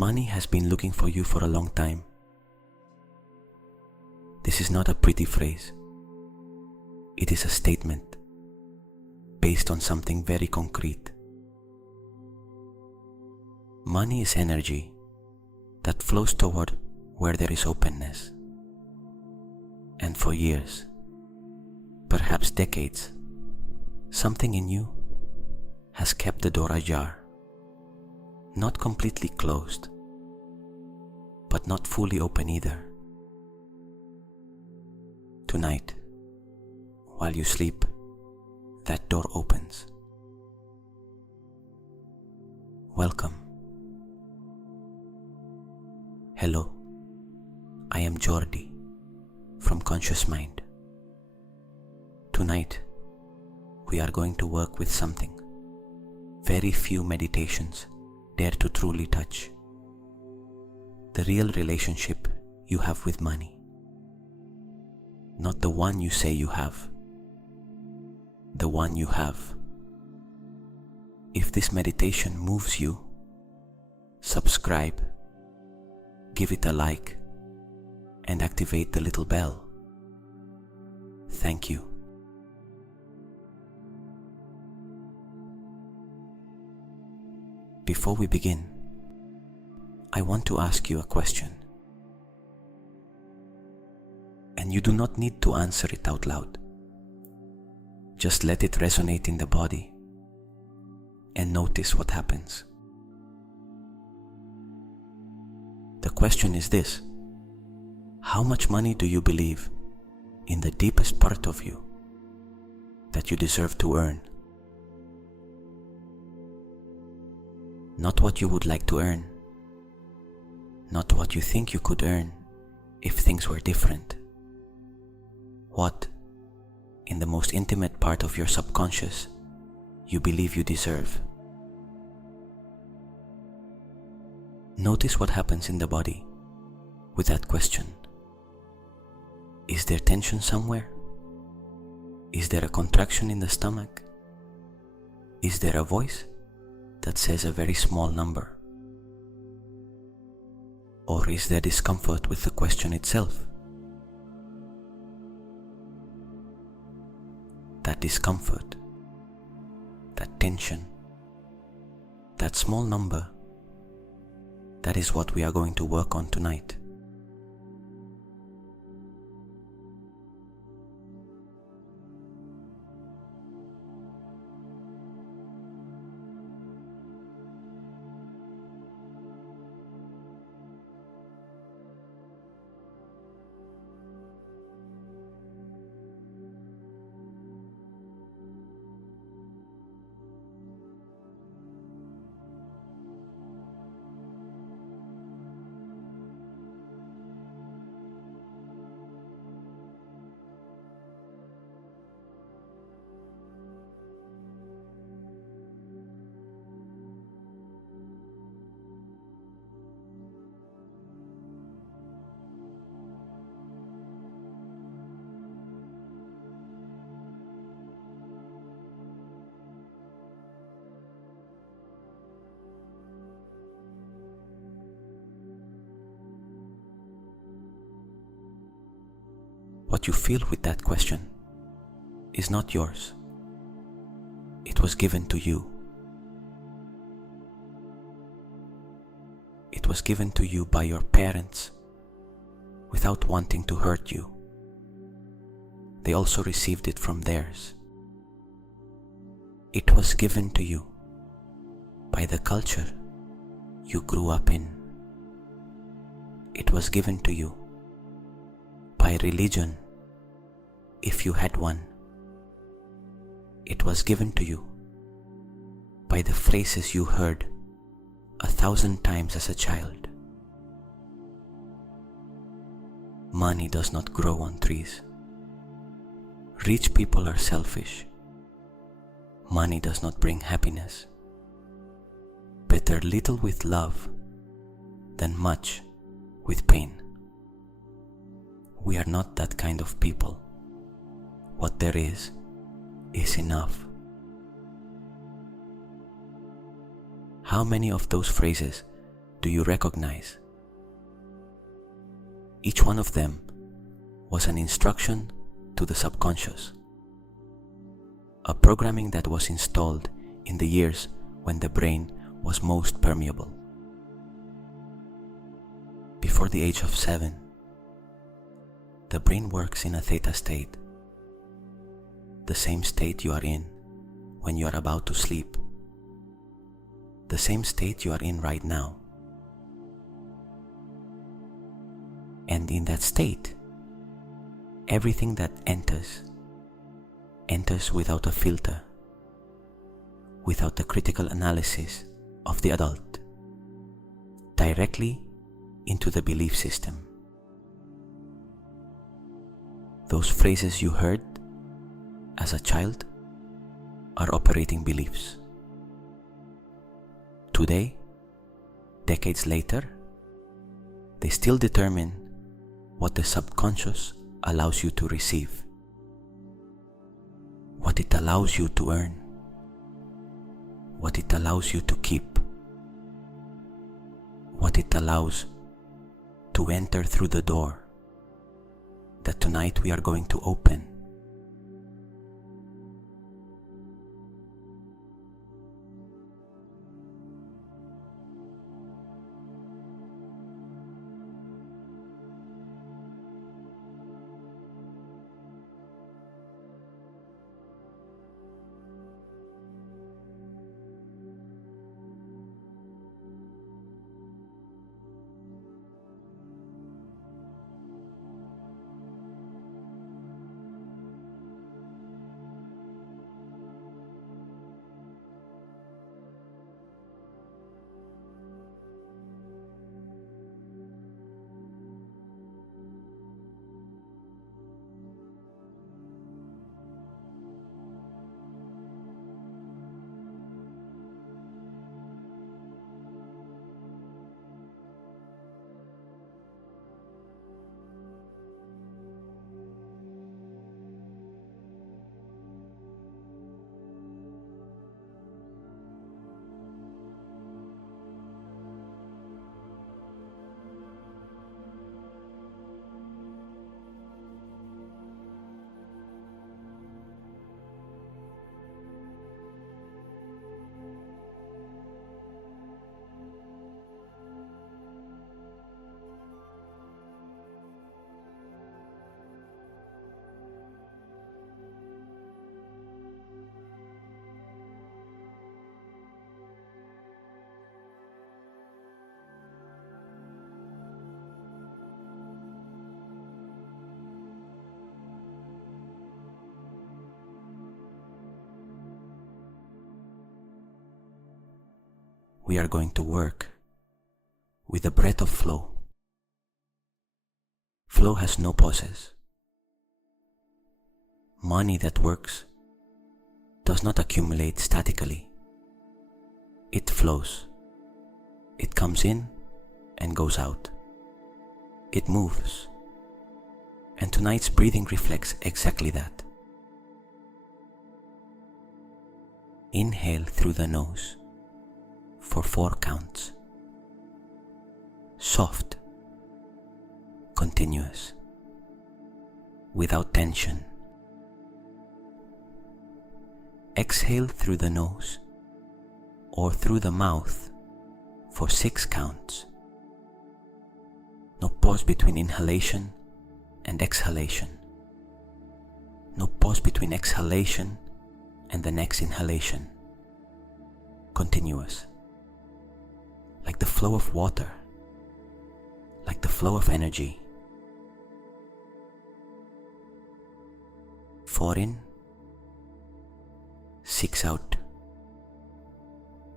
Money has been looking for you for a long time. This is not a pretty phrase. It is a statement based on something very concrete. Money is energy that flows toward where there is openness. And for years, perhaps decades, something in you has kept the door ajar. Not completely closed, but not fully open either. Tonight, while you sleep, that door opens. Welcome. Hello, I am Jordi from Conscious Mind. Tonight, we are going to work with something very few meditations dare to truly touch. The real relationship you have with money. Not the one you say you have. The one you have. If this meditation moves you, subscribe, give it a like, and activate the little bell. Thank you. Before we begin, I want to ask you a question. And you do not need to answer it out loud. Just let it resonate in the body and notice what happens. The question is this: how much money do you believe in the deepest part of you that you deserve to earn? Not what you would like to earn, not what you think you could earn if things were different. What, in the most intimate part of your subconscious, you believe you deserve. Notice what happens in the body with that question. Is there tension somewhere? Is there a contraction in the stomach? Is there a voice that says a very small number? Or is there discomfort with the question itself? That discomfort, that tension, that small number, that is what we are going to work on tonight. What you feel with that question is not yours. It was given to you. It was given to you by your parents without wanting to hurt you. They also received it from theirs. It was given to you by the culture you grew up in. It was given to you by religion, if you had one. It was given to you by the phrases you heard 1,000 times as a child. Money does not grow on trees. Rich people are selfish. Money does not bring happiness. Better little with love than much with pain. We are not that kind of people. What there is enough. How many of those phrases do you recognize? Each one of them was an instruction to the subconscious, a programming that was installed in the years when the brain was most permeable. Before the age of 7, the brain works in a theta state, the same state you are in when you are about to sleep, the same state you are in right now. And in that state, everything that enters without a filter, without the critical analysis of the adult, directly into the belief system. Those phrases you heard as a child are operating beliefs. Today, decades later, they still determine what the subconscious allows you to receive, what it allows you to earn, what it allows you to keep, what it allows to enter through the door that tonight we are going to open. We are going to work with the breath of flow. Flow has no pauses. Money that works does not accumulate statically. It flows. It comes in and goes out. It moves. And tonight's breathing reflects exactly that. Inhale through the nose for 4 counts. Soft, continuous, without tension. Exhale through the nose or through the mouth for 6 counts. No pause between inhalation and exhalation. No pause between exhalation and the next inhalation. Continuous. Like the flow of water, like the flow of energy. 4 in, 6 out,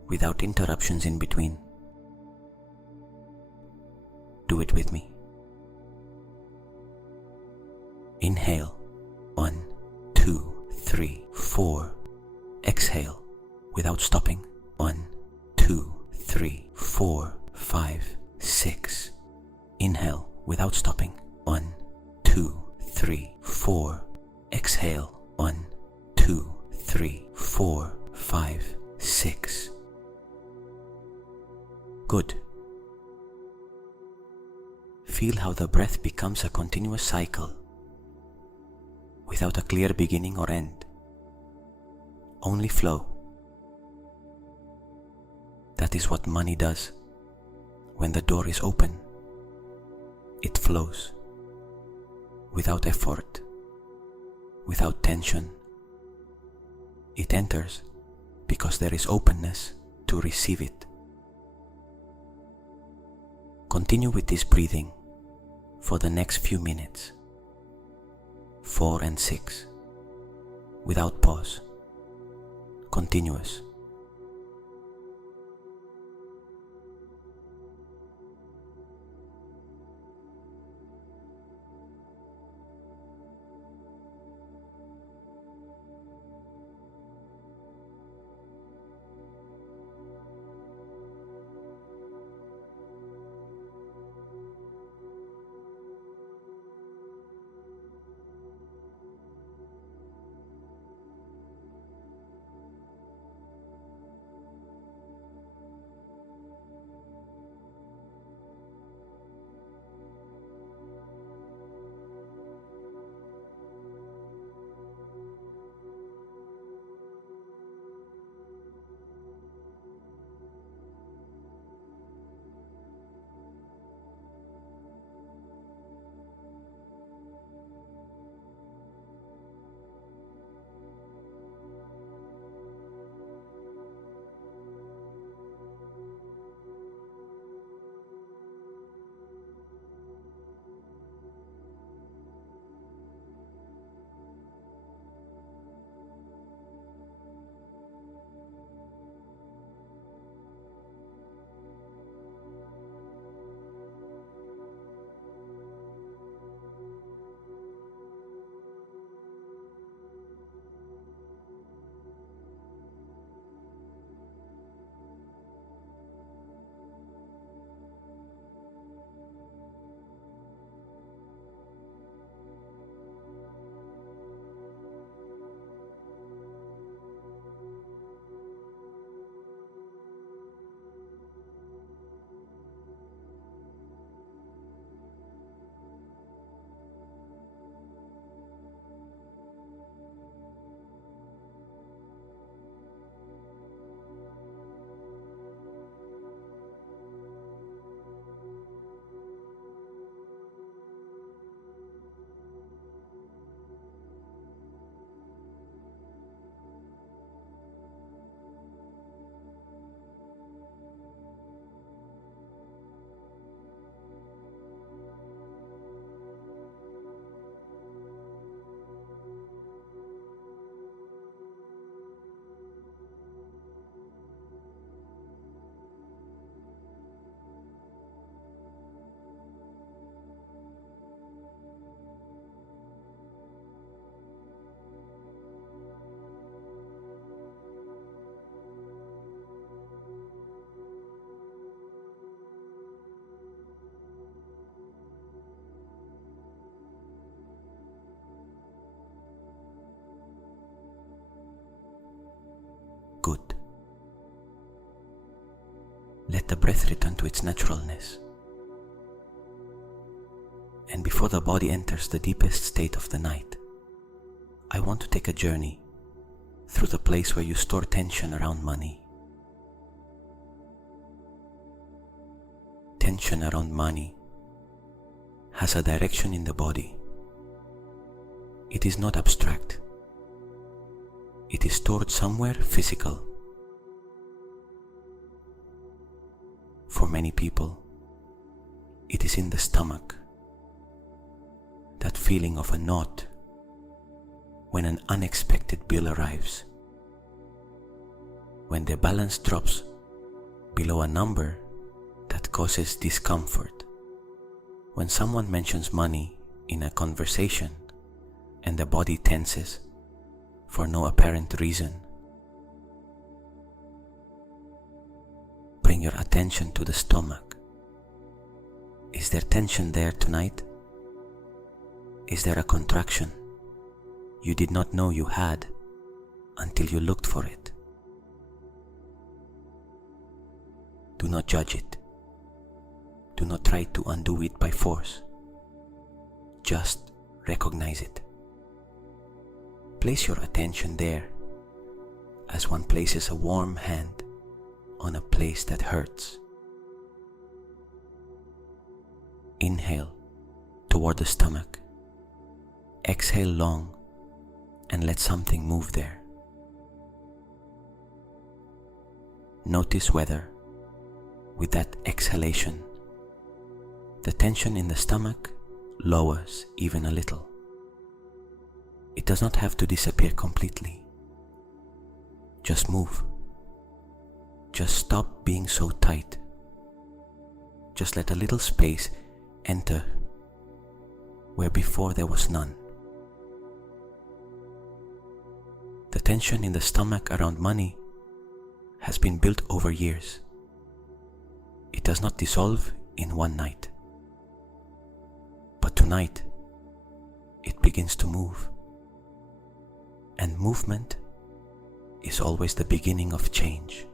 without interruptions in between. Do it with me. Inhale, 1, 2, 3, 4. Exhale, without stopping. 1, 2, 3, 4, 5, 6. Inhale without stopping. 1, 2, 3, 4. Exhale. 1, 2, 3, 4, 5, 6. Good. Feel how the breath becomes a continuous cycle, without a clear beginning or end, only flow. That is what money does. When the door is open, it flows, without effort, without tension. It enters because there is openness to receive it. Continue with this breathing for the next few minutes, 4 and 6, without pause, continuous. Good. Let the breath return to its naturalness. And before the body enters the deepest state of the night, I want to take a journey through the place where you store tension around money. Tension around money has a direction in the body. It is not abstract. It is stored somewhere physical. For many people, it is in the stomach. That feeling of a knot when an unexpected bill arrives. When the balance drops below a number that causes discomfort. When someone mentions money in a conversation and the body tenses for no apparent reason. Bring your attention to the stomach. Is there tension there tonight? Is there a contraction you did not know you had until you looked for it? Do not judge it. Do not try to undo it by force. Just recognize it. Place your attention there as one places a warm hand on a place that hurts. Inhale toward the stomach. Exhale long and let something move there. Notice whether, with that exhalation, the tension in the stomach lowers even a little. It does not have to disappear completely. Just move. Just stop being so tight. Just let a little space enter where before there was none. The tension in the stomach around money has been built over years. It does not dissolve in one night. But tonight, it begins to move. And movement is always the beginning of change.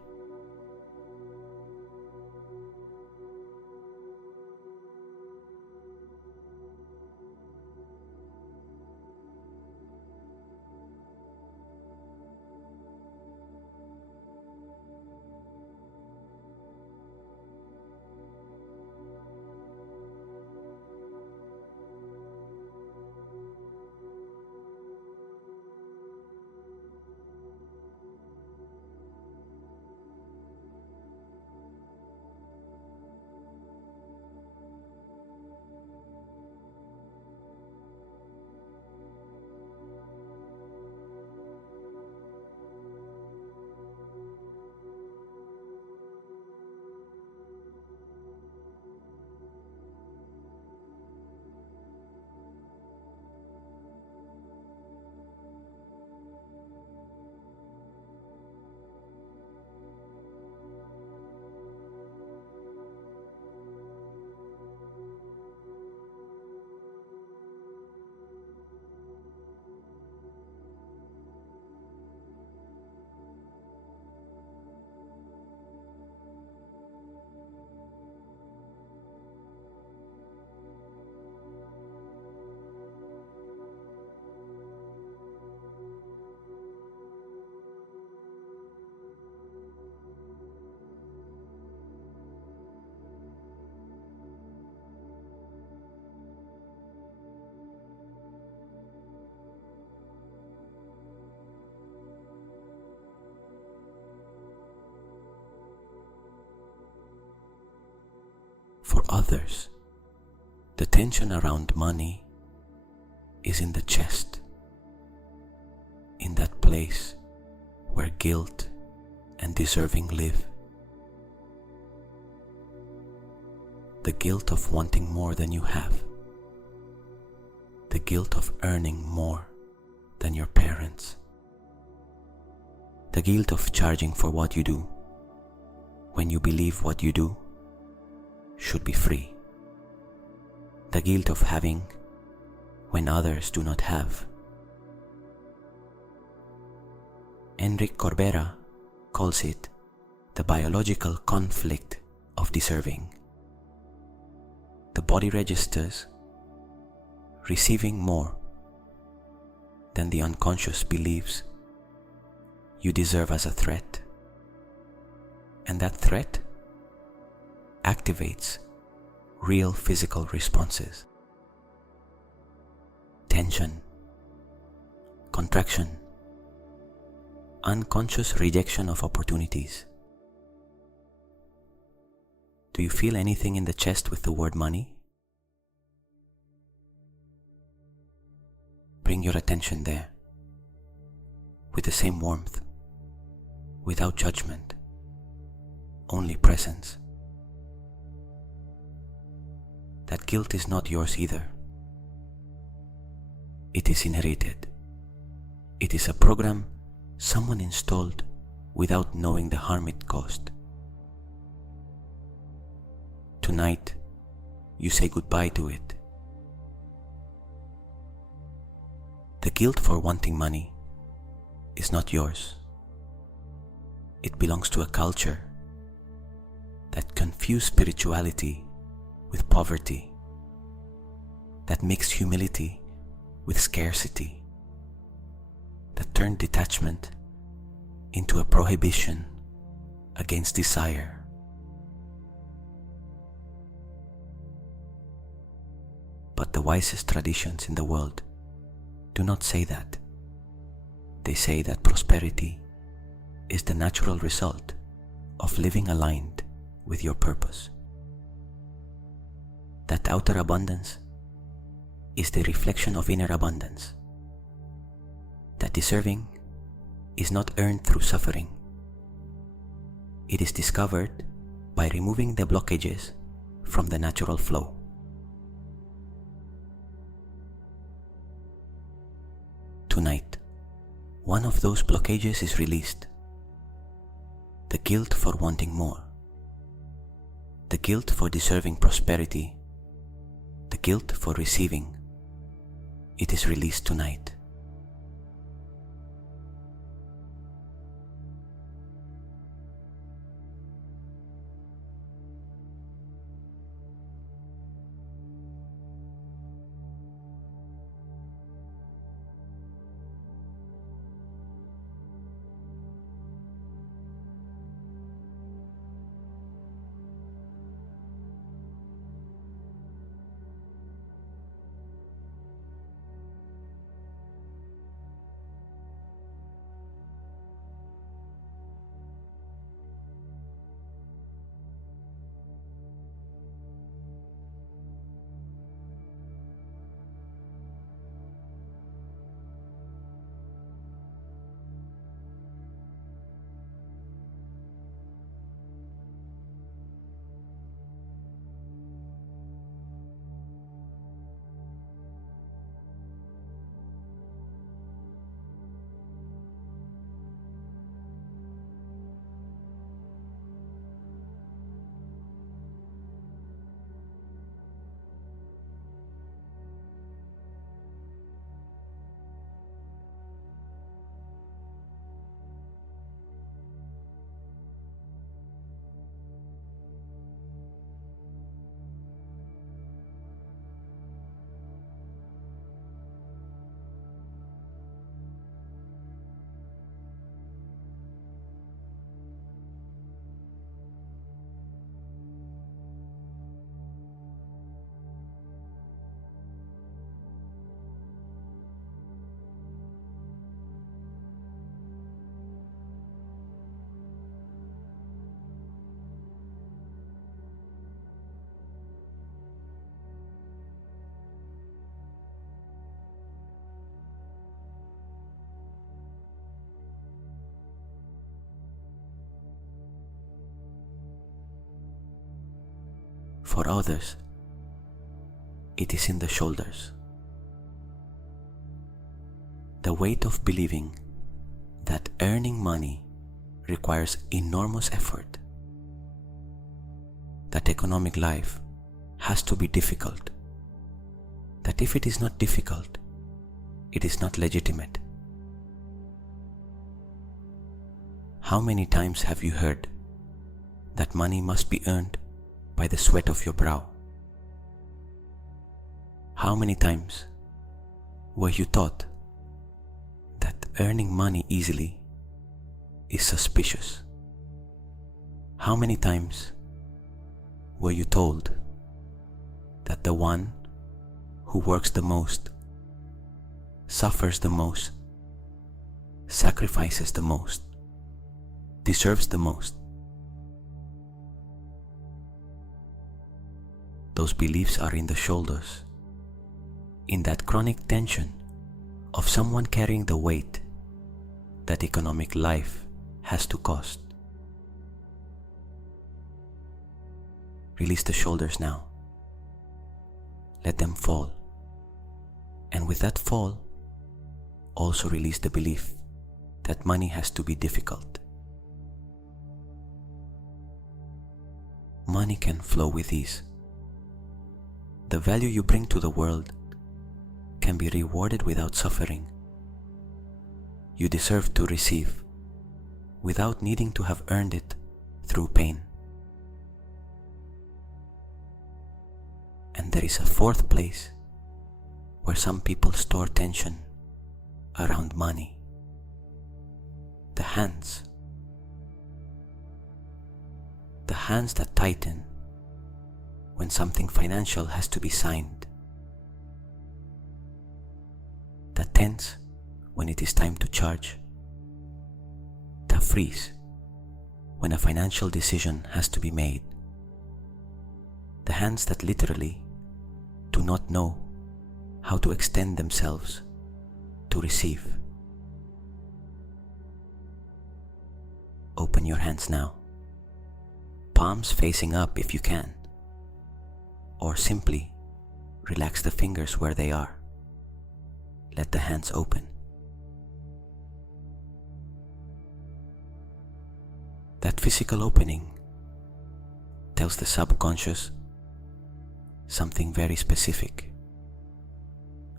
For others, the tension around money is in the chest, in that place where guilt and deserving live. The guilt of wanting more than you have, the guilt of earning more than your parents, the guilt of charging for what you do when you believe what you do should be free, the guilt of having when others do not have. Enrique Corbera calls it the biological conflict of deserving. The body registers receiving more than the unconscious believes you deserve as a threat, and that threat activates real physical responses. Tension, contraction, unconscious rejection of opportunities. Do you feel anything in the chest with the word money? Bring your attention there, with the same warmth, without judgment, only presence. That guilt is not yours either. It is inherited. It is a program someone installed without knowing the harm it caused. Tonight, you say goodbye to it. The guilt for wanting money is not yours. It belongs to a culture that confused spirituality with poverty, that mixed humility with scarcity, that turned detachment into a prohibition against desire. But the wisest traditions in the world do not say that. They say that prosperity is the natural result of living aligned with your purpose. That outer abundance is the reflection of inner abundance. That deserving is not earned through suffering. It is discovered by removing the blockages from the natural flow. Tonight, one of those blockages is released. The guilt for wanting more. The guilt for deserving prosperity. The guilt for receiving. It is released tonight. For others, it is in the shoulders. The weight of believing that earning money requires enormous effort, that economic life has to be difficult, that if it is not difficult, it is not legitimate. How many times have you heard that money must be earned by the sweat of your brow? How many times were you taught that earning money easily is suspicious? How many times were you told that the one who works the most, suffers the most, sacrifices the most, deserves the most? Those beliefs are in the shoulders, in that chronic tension of someone carrying the weight that economic life has to cost. Release the shoulders now. Let them fall. And with that fall, also release the belief that money has to be difficult. Money can flow with ease. The value you bring to the world can be rewarded without suffering. You deserve to receive without needing to have earned it through pain. there is a fourth place where some people store tension around money. The hands. The hands that tighten when something financial has to be signed. That tense when it is time to charge. That freeze when a financial decision has to be made. The hands that literally do not know how to extend themselves to receive. Open your hands now, palms facing up if you can, or simply relax the fingers where they are. Let the hands open. That physical opening tells the subconscious something very specific.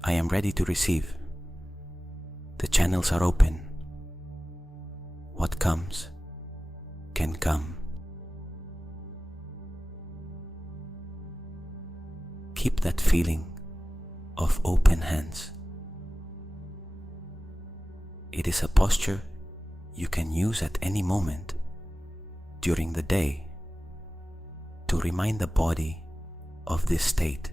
I am ready to receive. The channels are open. What comes can come. Keep that feeling of open hands. It is a posture you can use at any moment during the day to remind the body of this state.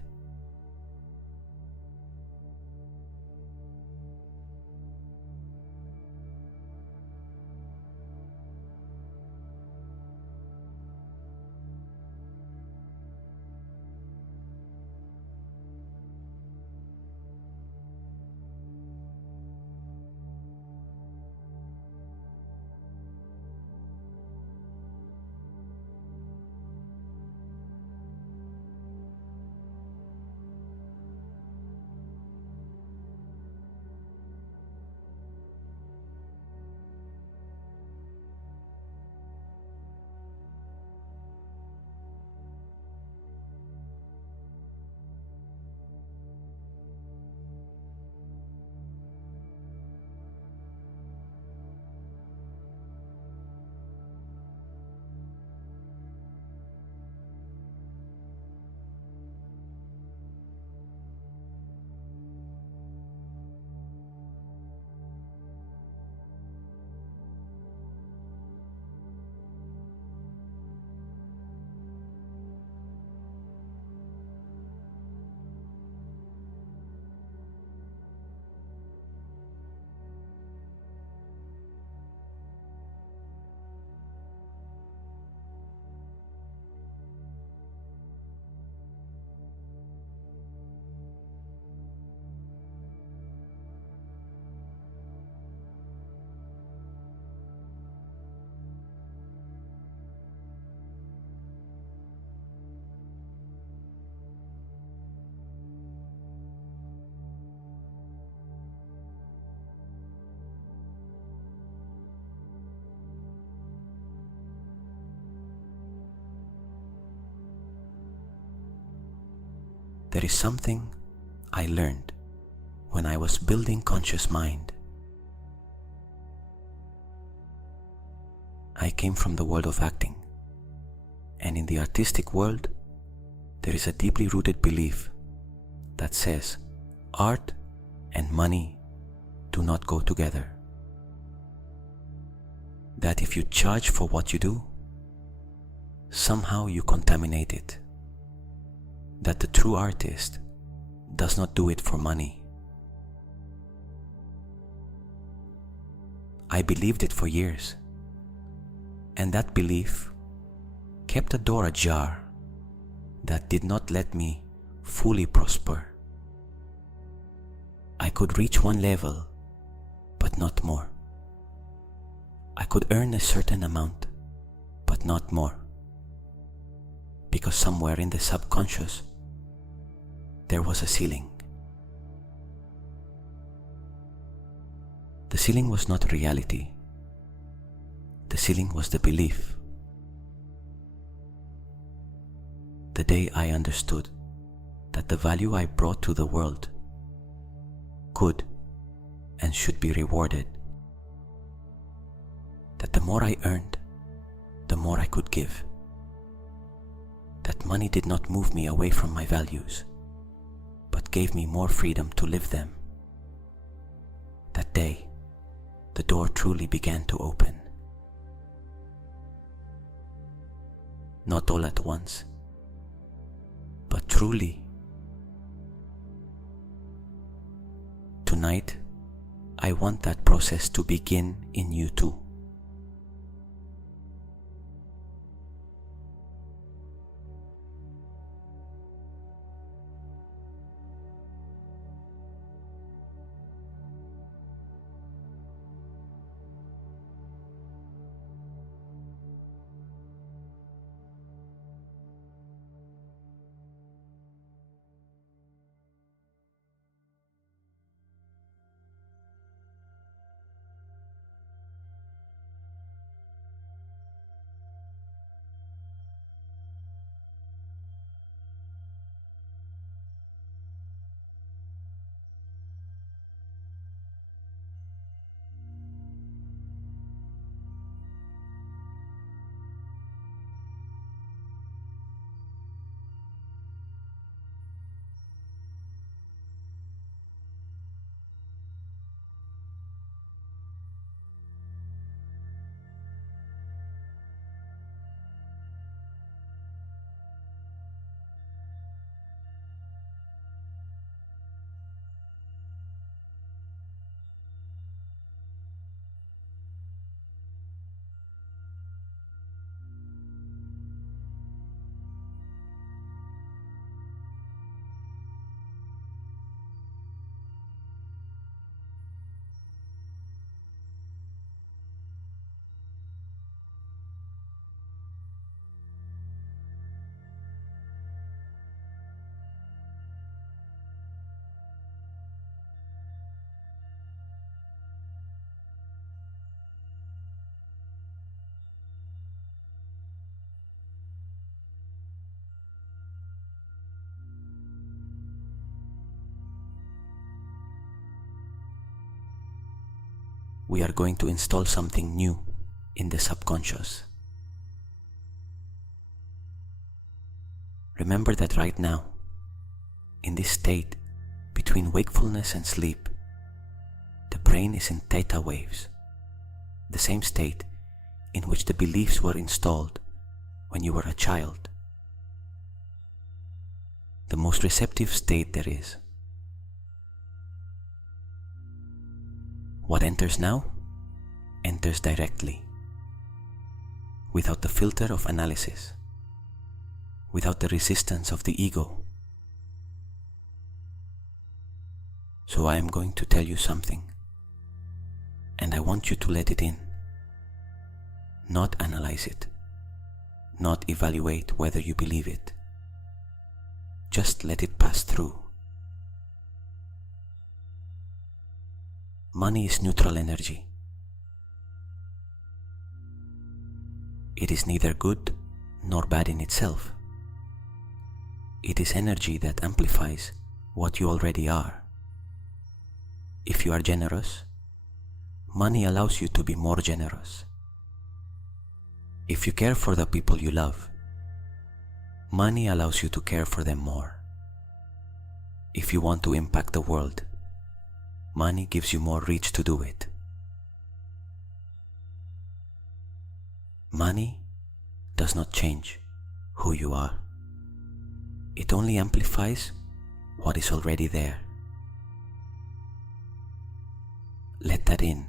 There is something I learned when I was building conscious mind. I came from the world of acting, and in the artistic world, there is a deeply rooted belief that says art and money do not go together. That if you charge for what you do, somehow you contaminate it. That the true artist does not do it for money. I believed it for years, and that belief kept a door ajar that did not let me fully prosper. I could reach one level, but not more. I could earn a certain amount, but not more. Because somewhere in the subconscious, there was a ceiling. The ceiling was not reality. The ceiling was the belief. The day I understood that the value I brought to the world could and should be rewarded. That the more I earned, the more I could give. That money did not move me away from my values, but gave me more freedom to live them. That day, the door truly began to open. Not all at once, but truly. Tonight, I want that process to begin in you too. We are going to install something new in the subconscious. Remember that right now, in this state between wakefulness and sleep, the brain is in theta waves, the same state in which the beliefs were installed when you were a child. The most receptive state there is. What enters now, enters directly, without the filter of analysis, without the resistance of the ego. So I am going to tell you something, and I want you to let it in. Not analyze it, not evaluate whether you believe it. Just let it pass through. Money is neutral energy. It is neither good nor bad in itself. It is energy that amplifies what you already are. If you are generous, money allows you to be more generous. If you care for the people you love, money allows you to care for them more. If you want to impact the world, money gives you more reach to do it. Money does not change who you are. It only amplifies what is already there. Let that in.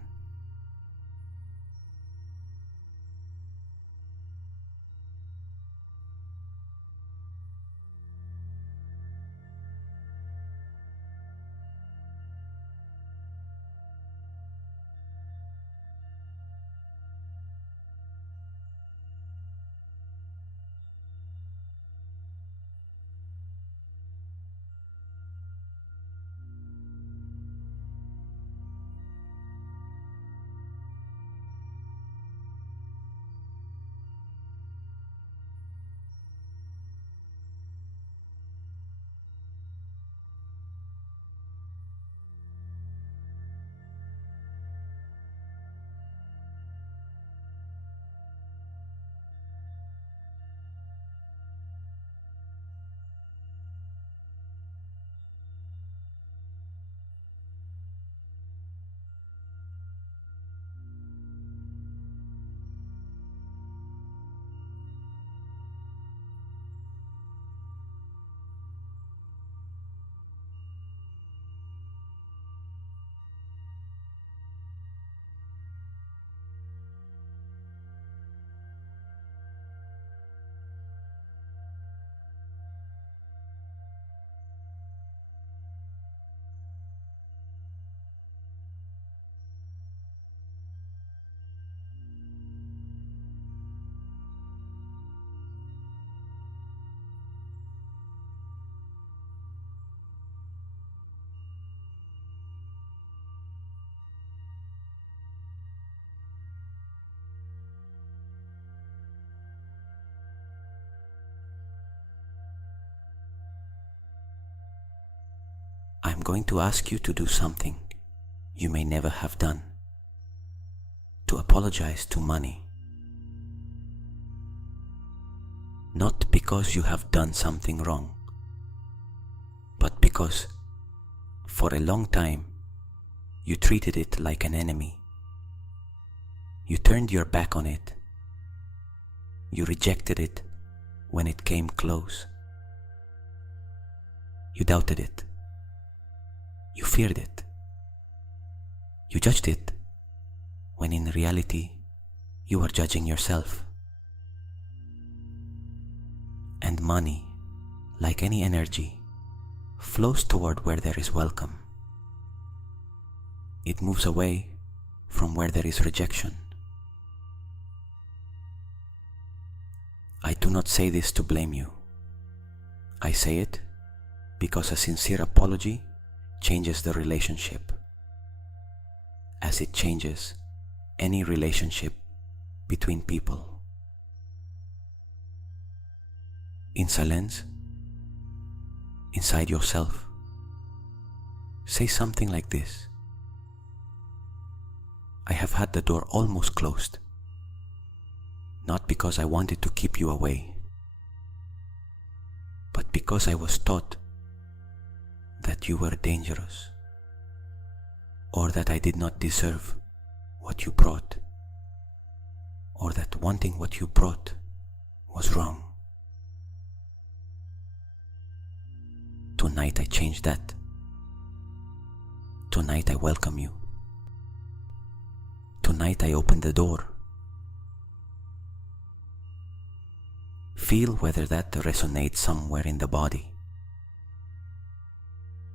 going to ask you to do something you may never have done, to apologize to money. Not because you have done something wrong, but because for a long time you treated it like an enemy. You turned your back on it. You rejected it when it came close. You doubted it. You feared it. You judged it when in reality you were judging yourself. And money, like any energy, flows toward where there is welcome. It moves away from where there is rejection. I do not say this to blame you. I say it because a sincere apology changes the relationship, as it changes any relationship between people. In silence, inside yourself, say something like this: I have had the door almost closed, not because I wanted to keep you away, but because I was taught that you were dangerous, or that I did not deserve what you brought, or that wanting what you brought was wrong. Tonight I change that. Tonight I welcome you. Tonight I open the door. Feel whether that resonates somewhere in the body,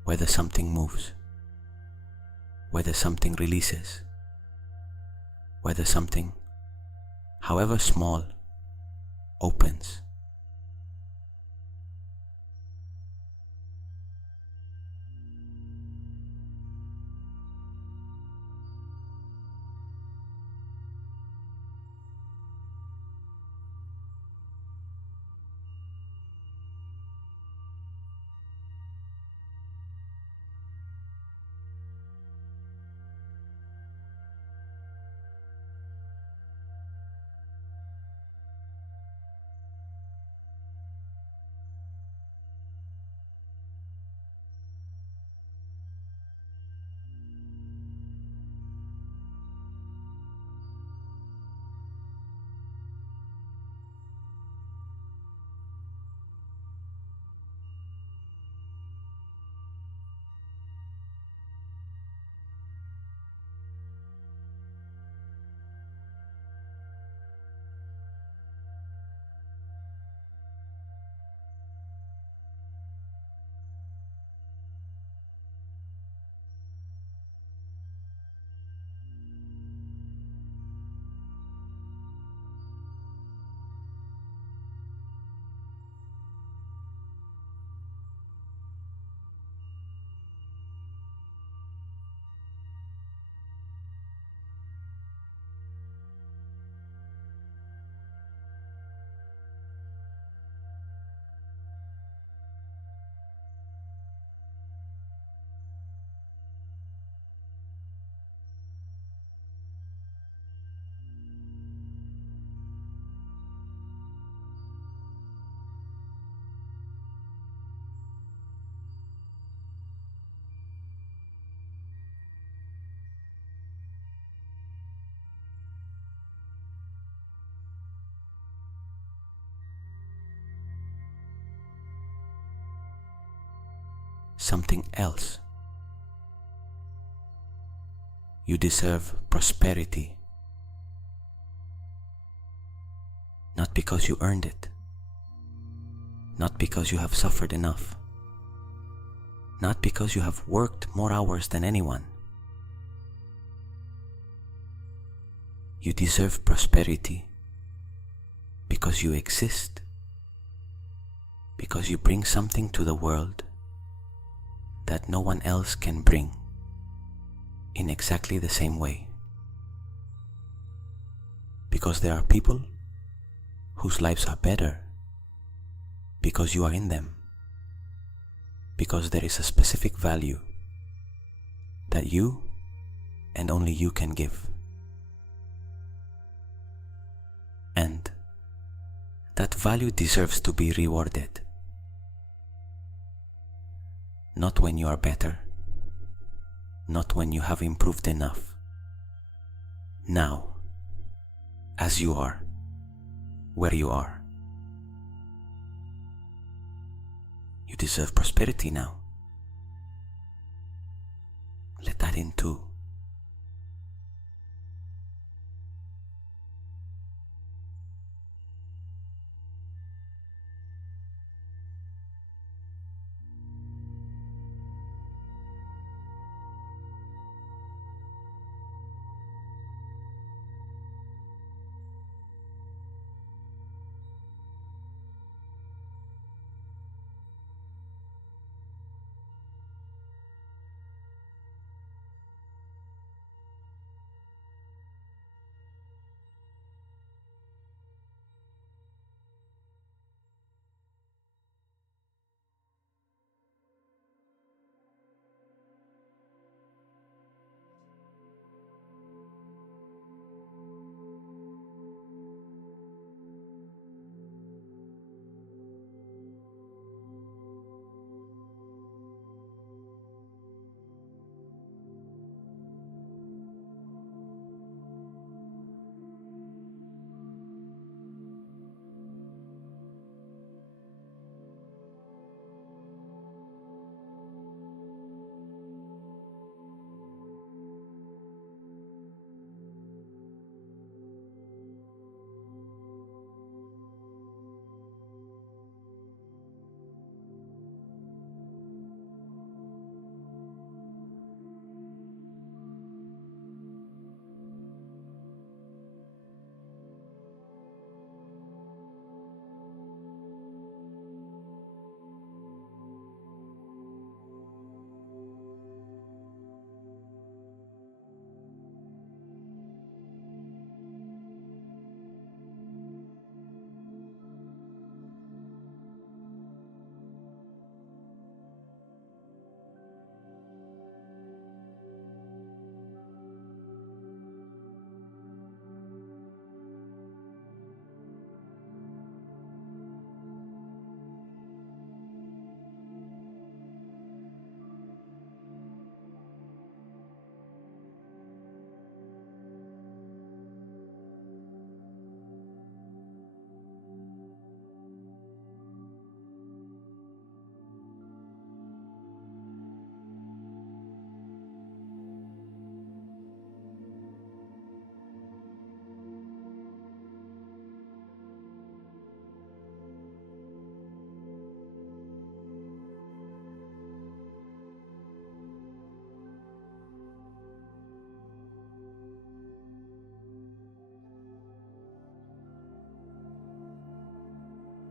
whether something moves, whether something releases, whether something, however small, opens. Something else. You deserve prosperity, not because you earned it, not because you have suffered enough, not because you have worked more hours than anyone. You deserve prosperity because you exist, because you bring something to the world that no one else can bring in exactly the same way. Because there are people whose lives are better because you are in them, because there is a specific value that you and only you can give. And that value deserves to be rewarded. Not when you are better, not when you have improved enough. Now, as you are, where you are. You deserve prosperity now. Let that in too.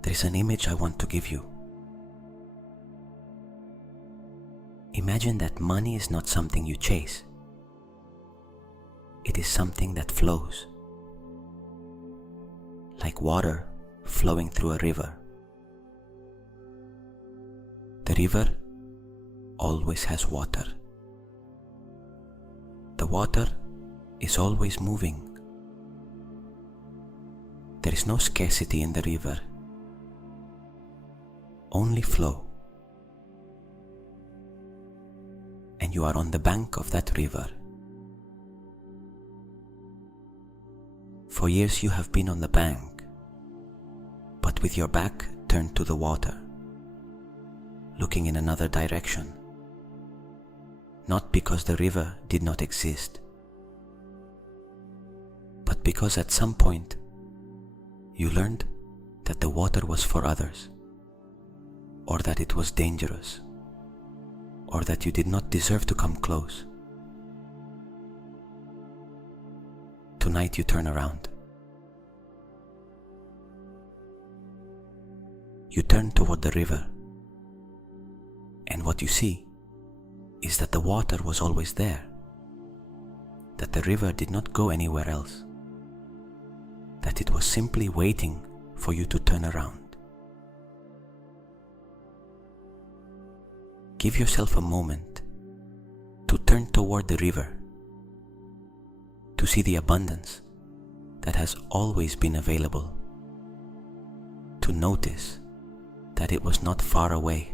There is an image I want to give you. Imagine that money is not something you chase. It is something that flows, like water flowing through a river. The river always has water. The water is always moving. There is no scarcity in the river, only flow. And you are on the bank of that river. For years you have been on the bank, but with your back turned to the water, looking in another direction. Not because the river did not exist, but because at some point you learned that the water was for others, or that it was dangerous, or that you did not deserve to come close. Tonight you turn around. You turn toward the river, and what you see is that the water was always there, that the river did not go anywhere else, that it was simply waiting for you to turn around. Give yourself a moment to turn toward the river, to see the abundance that has always been available, to notice that it was not far away,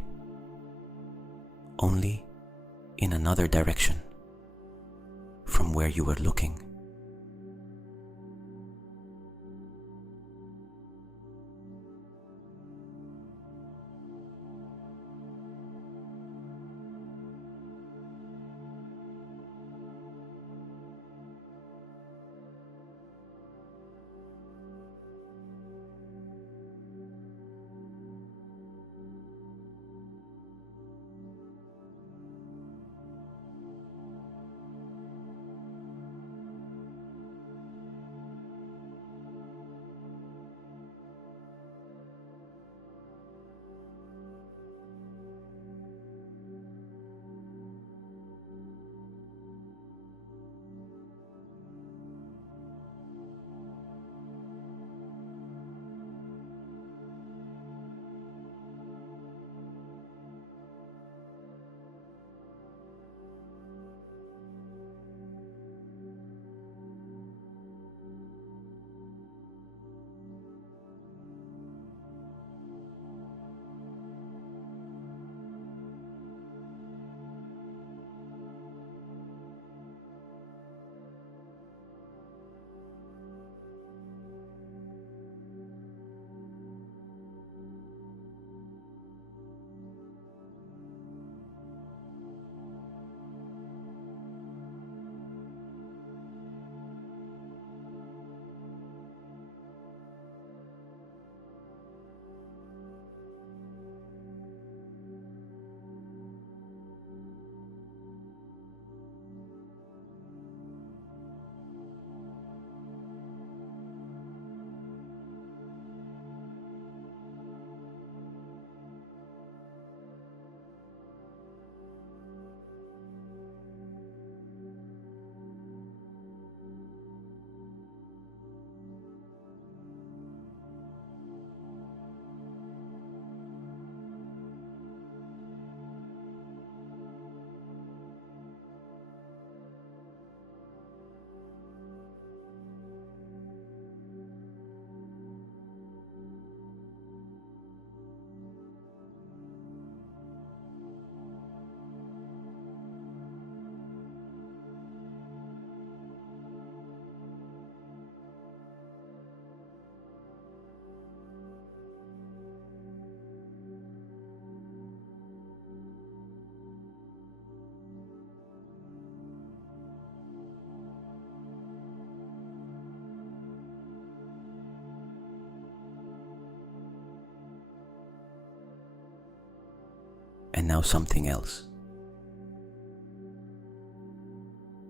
only in another direction from where you were looking. And now something else.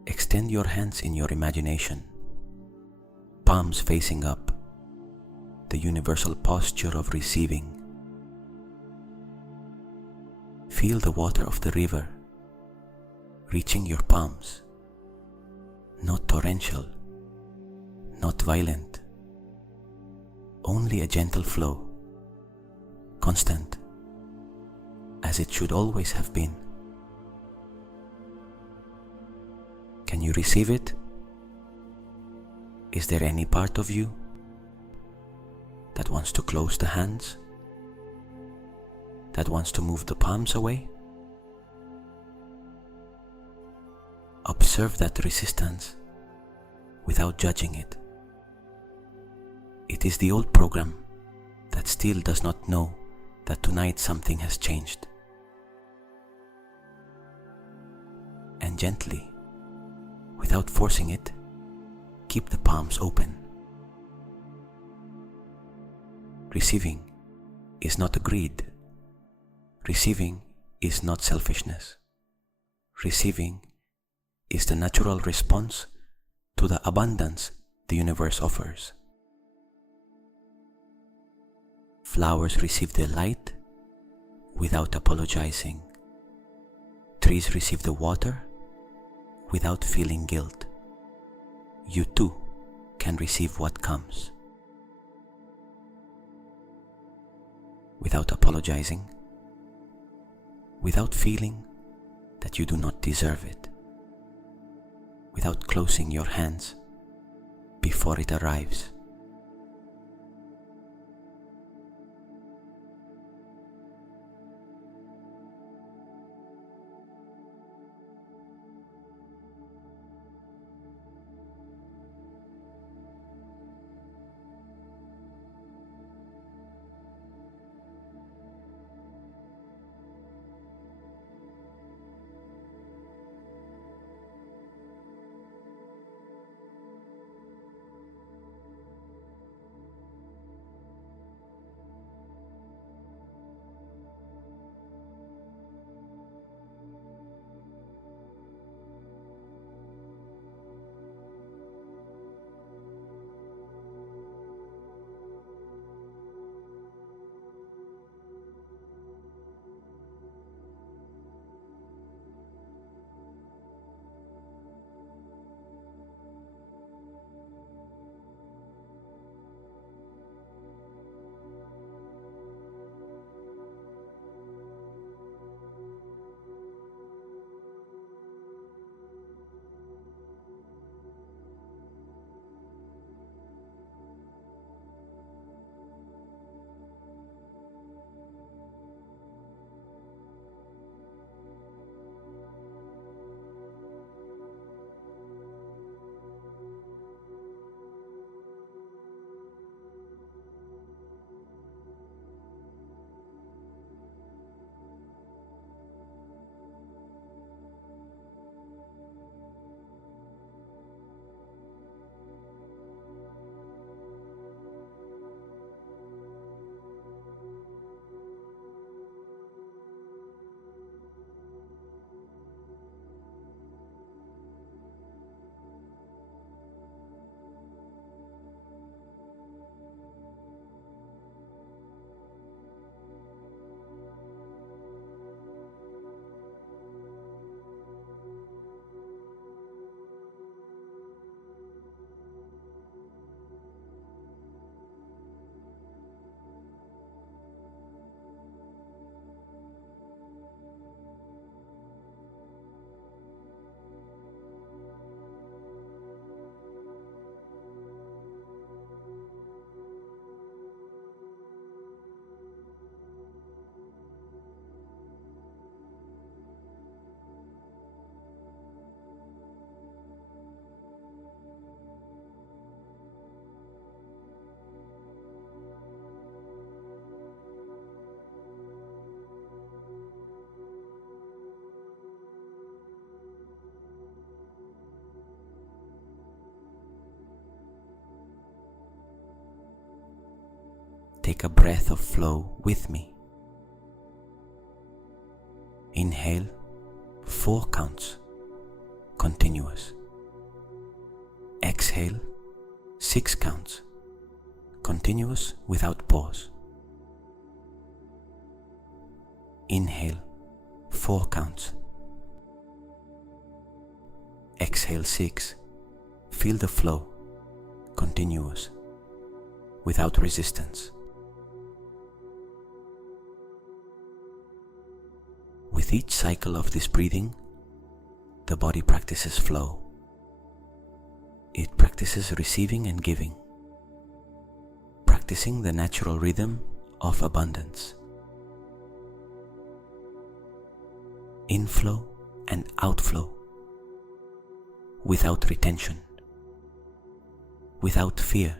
Extend your hands in your imagination, palms facing up, the universal posture of receiving. Feel the water of the river reaching your palms, not torrential, not violent, only a gentle flow, constant, as it should always have been. Can you receive it? Is there any part of you that wants to close the hands? That wants to move the palms away? Observe that resistance without judging it. It is the old program that still does not know that tonight something has changed. And gently, without forcing it, keep the palms open. Receiving is not greed. Receiving is not selfishness. Receiving is the natural response to the abundance the universe offers. Flowers receive the light without apologizing. Trees receive the water without feeling guilt. You too can receive what comes. Without apologizing, without feeling that you do not deserve it. without closing your hands before it arrives. Take a breath of flow with me. Inhale 4 counts, continuous. Exhale 6 counts, continuous without pause. Inhale 4 counts. Exhale 6. Feel the flow, continuous, without resistance. With each cycle of this breathing, the body practices flow. It practices receiving and giving, practicing the natural rhythm of abundance. Inflow and outflow, without retention, without fear.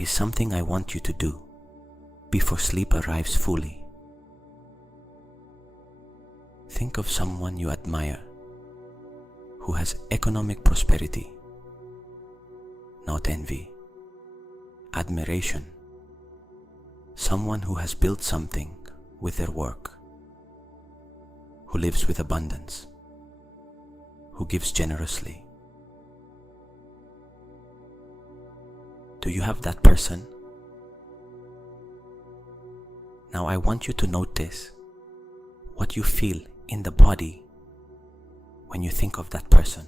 there is something I want you to do before sleep arrives fully. Think of someone you admire who has economic prosperity, not envy, admiration. Someone who has built something with their work, who lives with abundance, who gives generously. Do you have that person? Now I want you to notice what you feel in the body when you think of that person.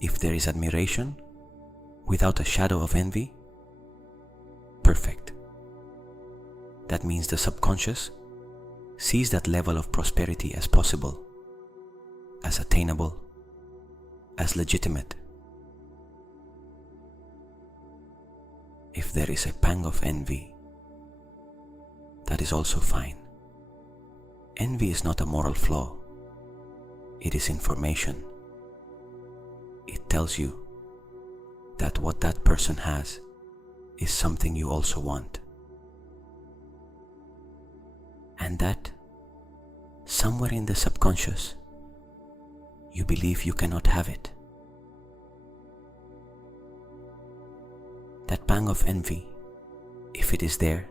If there is admiration without a shadow of envy, perfect. That means the subconscious sees that level of prosperity as possible, as attainable, as legitimate. If there is a pang of envy, that is also fine. Envy is not a moral flaw. It is information. It tells you that what that person has is something you also want. And that, somewhere in the subconscious, you believe you cannot have it. That pang of envy, if it is there,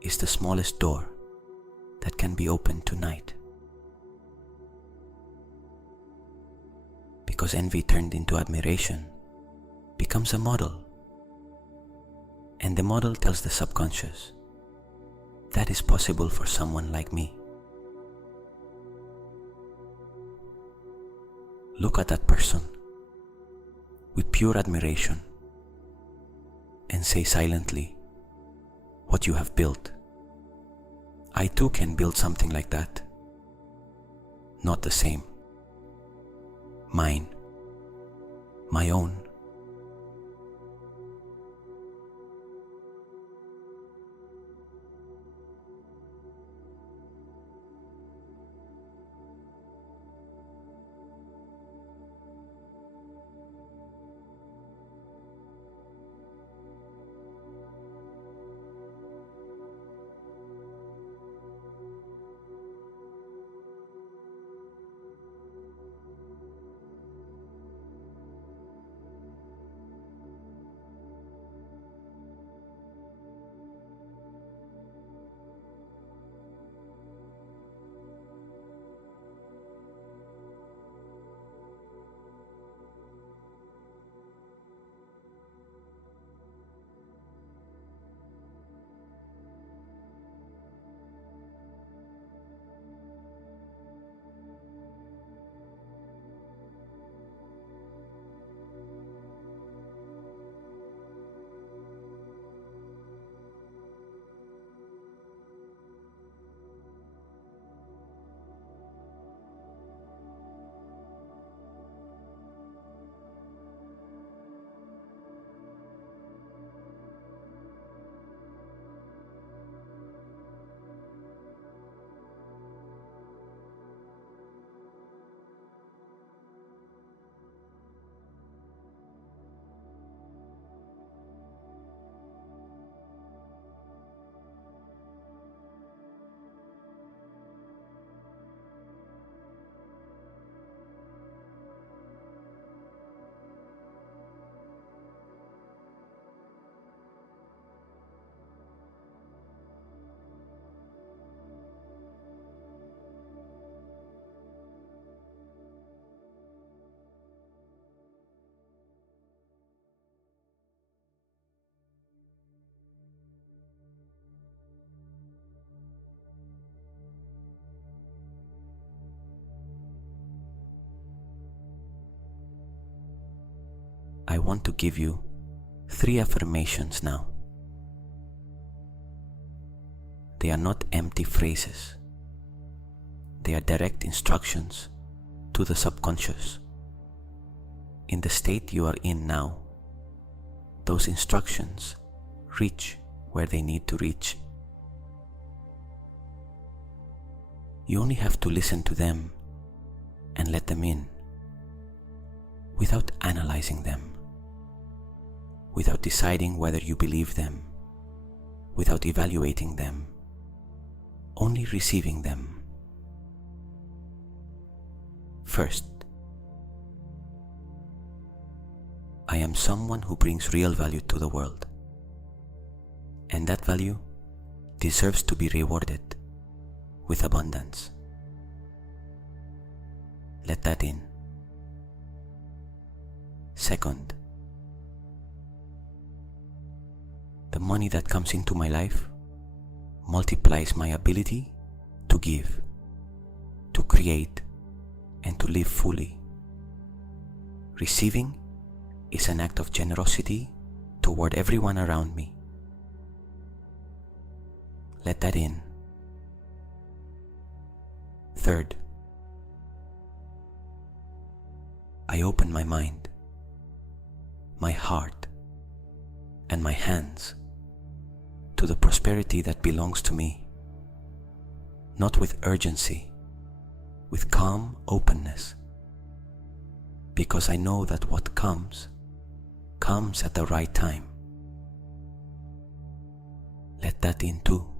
is the smallest door that can be opened tonight. Because envy turned into admiration becomes a model, and the model tells the subconscious that is possible for someone like me. Look at that person with pure admiration and say silently what you have built. I too can build something like that. Not the same. Mine. My own. I want to give you 3 affirmations now. They are not empty phrases. They are direct instructions to the subconscious. In the state you are in now, those instructions reach where they need to reach. You only have to listen to them and let them in without analyzing them. without deciding whether you believe them, without evaluating them, only receiving them. First, I am someone who brings real value to the world, and that value deserves to be rewarded with abundance. Let that in. Second, the money that comes into my life multiplies my ability to give, to create, and to live fully. Receiving is an act of generosity toward everyone around me. Let that in. Third, I open my mind, my heart, and my hands to the prosperity that belongs to me, not with urgency, with calm openness, because I know that what comes at the right time. Let that in too.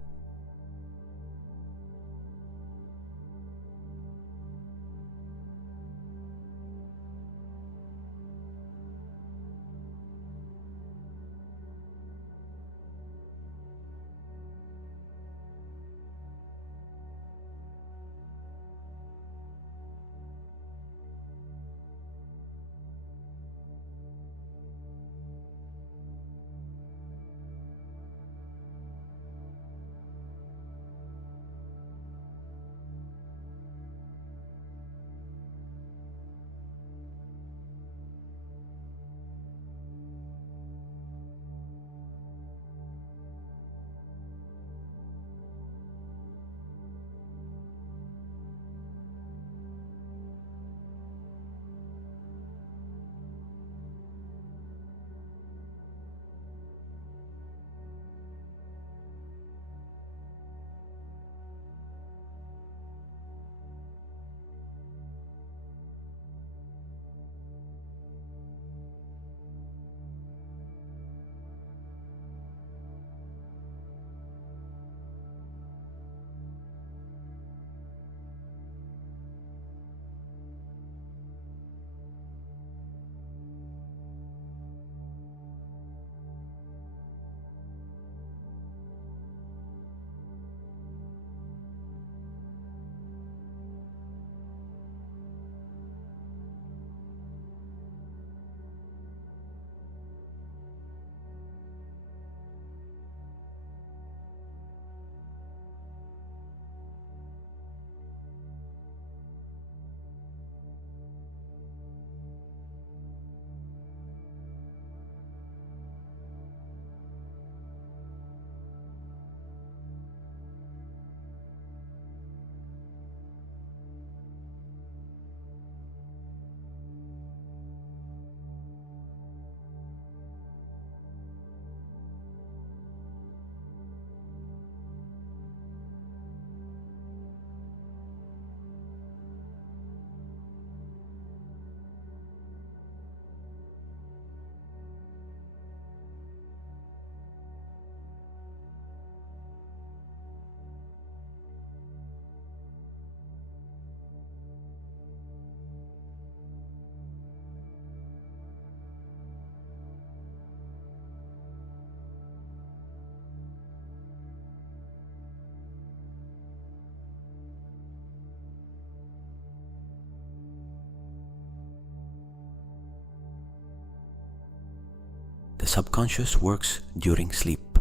The subconscious works during sleep.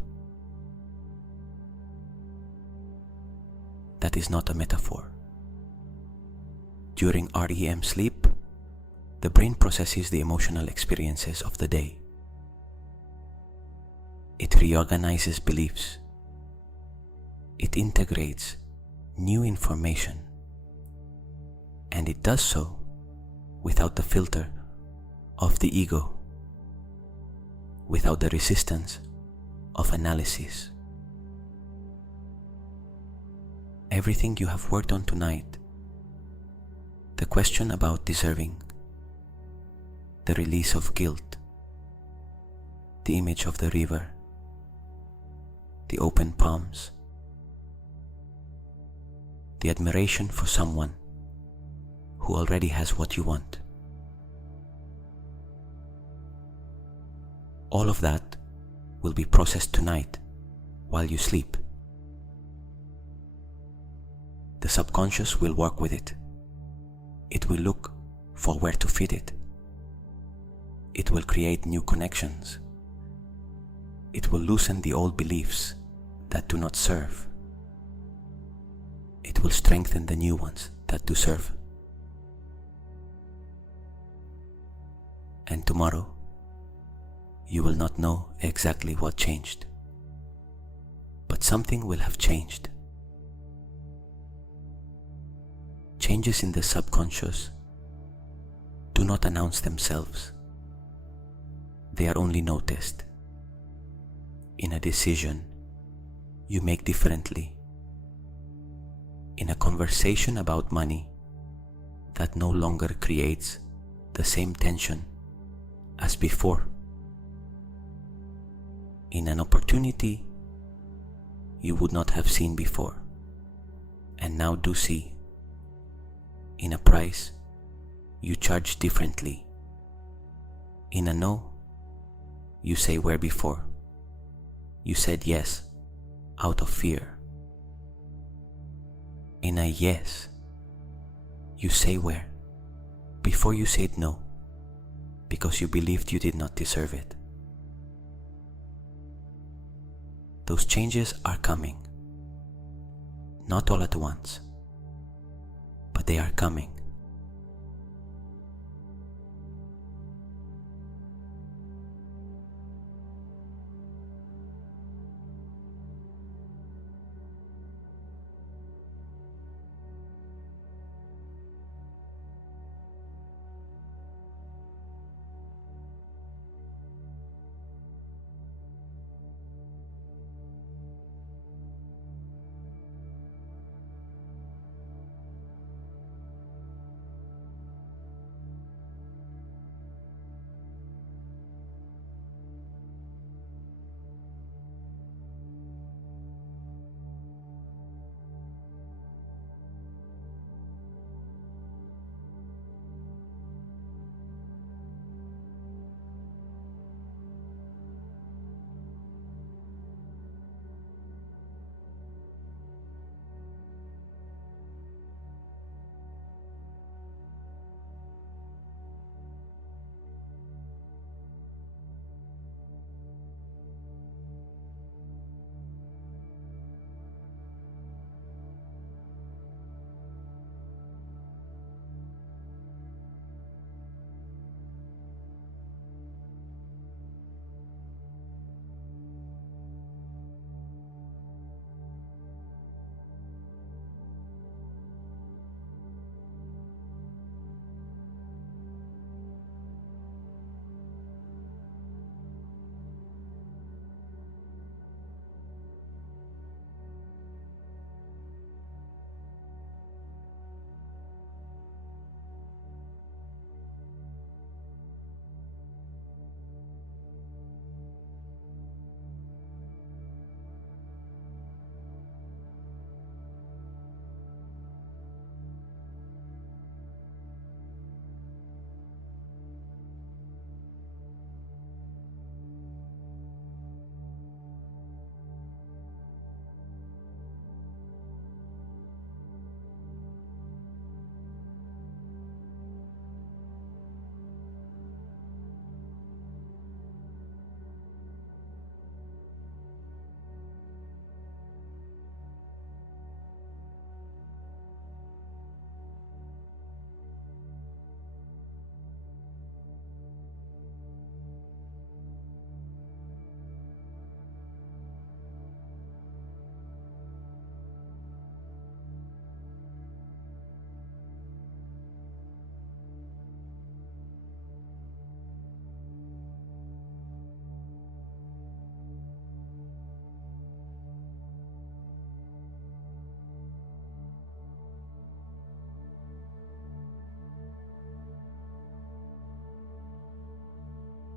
That is not a metaphor. During REM sleep, the brain processes the emotional experiences of the day. It reorganizes beliefs. It integrates new information. And it does so without the filter of the ego, without the resistance of analysis. Everything you have worked on tonight, the question about deserving, the release of guilt, the image of the river, the open palms, the admiration for someone who already has what you want. All of that will be processed tonight while you sleep. The subconscious will work with it. It will look for where to fit it. It will create new connections. It will loosen the old beliefs that do not serve. It will strengthen the new ones that do serve. And tomorrow, you will not know exactly what changed, but something will have changed. Changes in the subconscious do not announce themselves. They are only noticed. In a decision you make differently. In a conversation about money that no longer creates the same tension as before. In an opportunity you would not have seen before and now do see. In a price you charge differently. In a no, you say where before. You said yes out of fear. In a yes, you say where before you said no because you believed you did not deserve it. Those changes are coming, not all at once, but they are coming.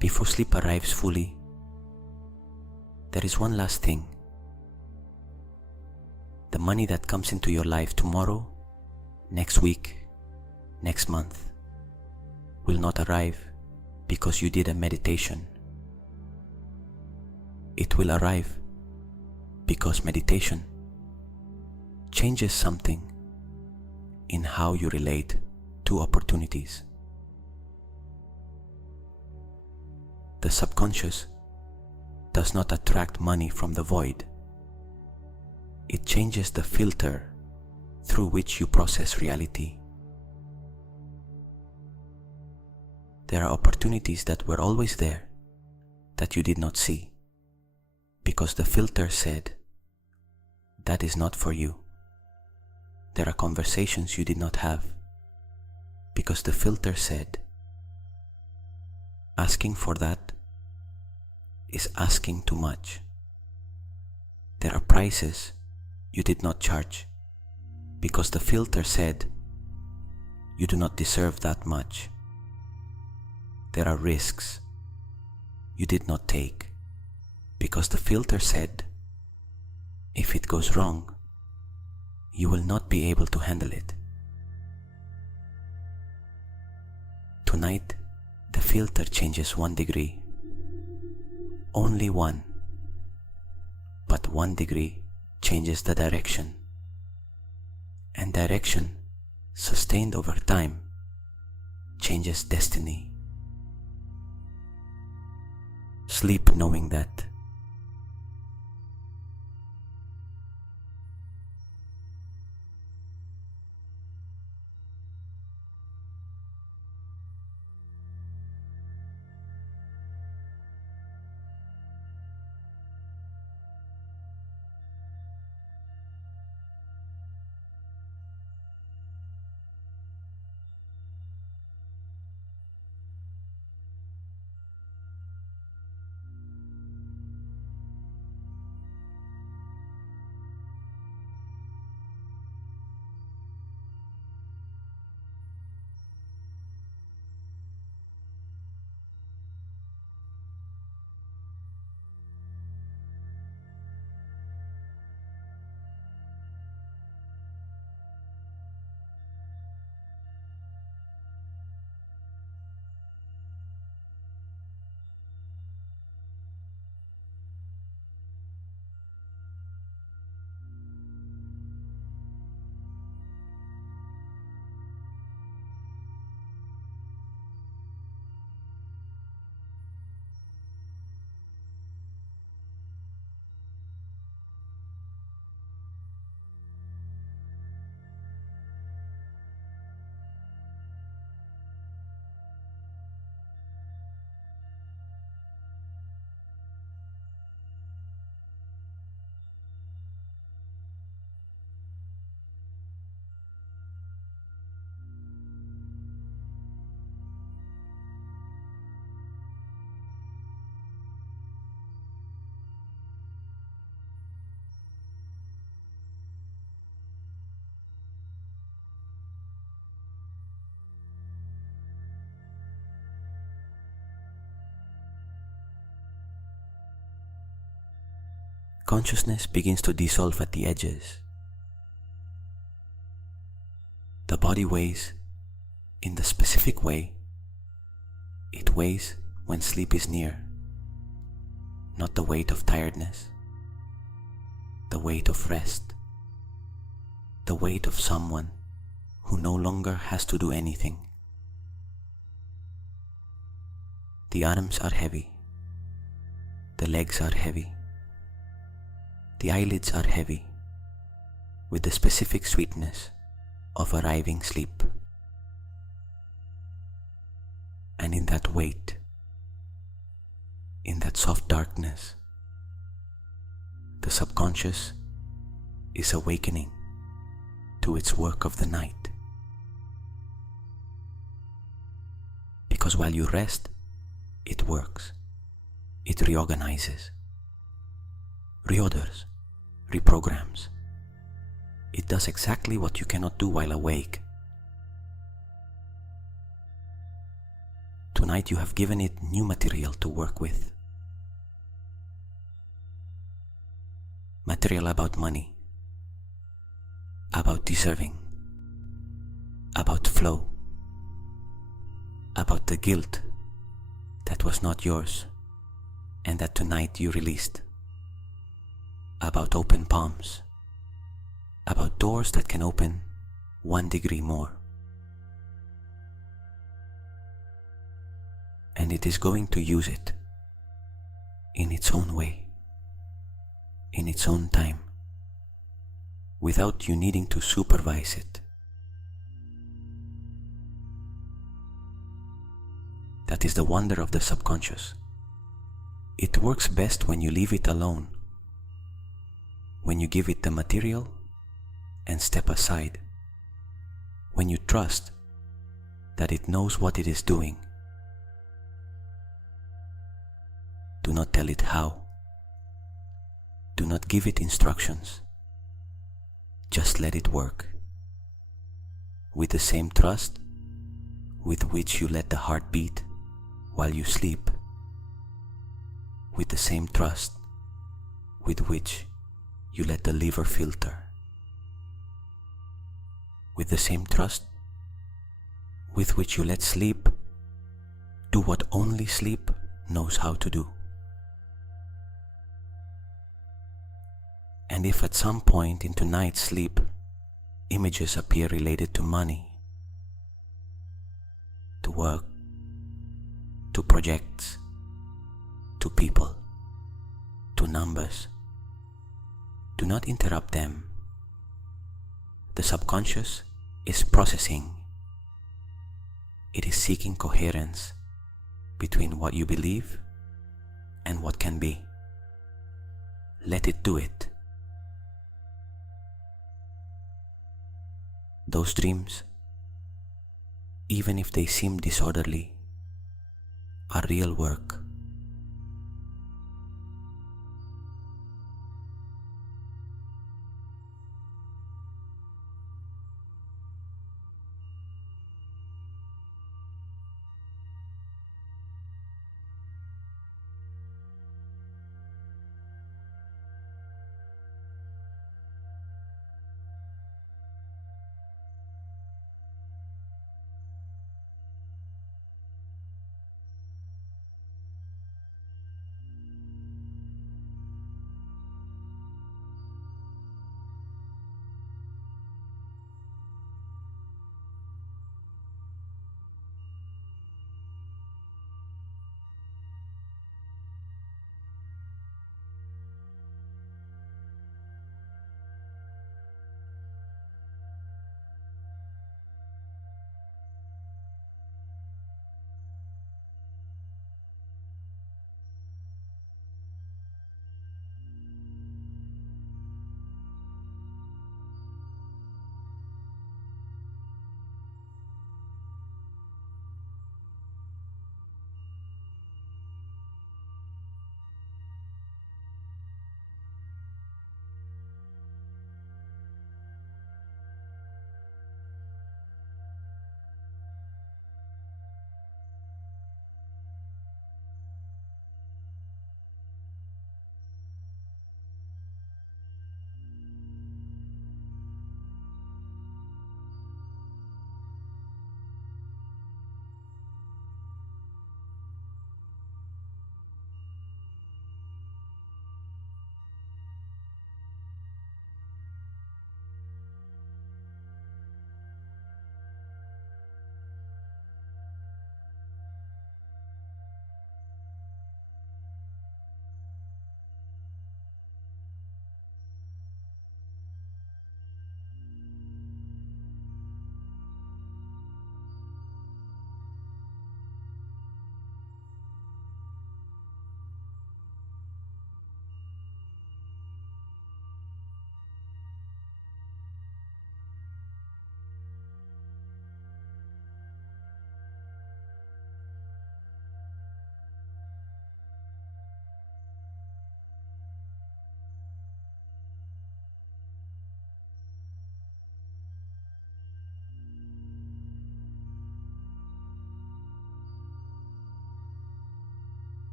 Before sleep arrives fully, There is one last thing. The money that comes into your life tomorrow, next week, next month, will not arrive because you did a meditation. It will arrive because meditation changes something in how you relate to opportunities. The subconscious does not attract money from the void. It changes the filter through which you process reality. There are opportunities that were always there that you did not see because the filter said, that is not for you. There are conversations you did not have because the filter said, asking for that is asking too much. There are prices you did not charge because the filter said, you do not deserve that much. There are risks you did not take because the filter said, if it goes wrong, you will not be able to handle it. Tonight, the filter changes 1 degree. Only one. But 1 degree changes the direction. And direction, sustained over time, changes destiny. Sleep knowing that. Consciousness begins to dissolve at the edges. The body weighs in the specific way it weighs when sleep is near, not the weight of tiredness, the weight of rest, the weight of someone who no longer has to do anything. The arms are heavy, the legs are heavy, the eyelids are heavy with the specific sweetness of arriving sleep. And in that weight, in that soft darkness, the subconscious is awakening to its work of the night. Because while you rest, it works, it reorganizes, reorders, reprograms. It does exactly what you cannot do while awake. Tonight you have given it new material to work with. Material about money, about deserving, about flow, about the guilt that was not yours and that tonight you released, about open palms, about doors that can open 1 degree more. And it is going to use it in its own way, in its own time, without you needing to supervise it. That is the wonder of the subconscious. It works best when you leave it alone, when you give it the material and step aside, when you trust that it knows what it is doing. Do not tell it how. Do not give it instructions. Just let it work. With the same trust with which you let the heart beat while you sleep. With the same trust with which you let the liver filter. With the same trust with which you let sleep do what only sleep knows how to do. And if at some point in tonight's sleep images appear related to money, to work, to projects, to people, to numbers, do not interrupt them. The subconscious is processing. It is seeking coherence between what you believe and what can be. Let it do it. Those dreams, even if they seem disorderly, are real work.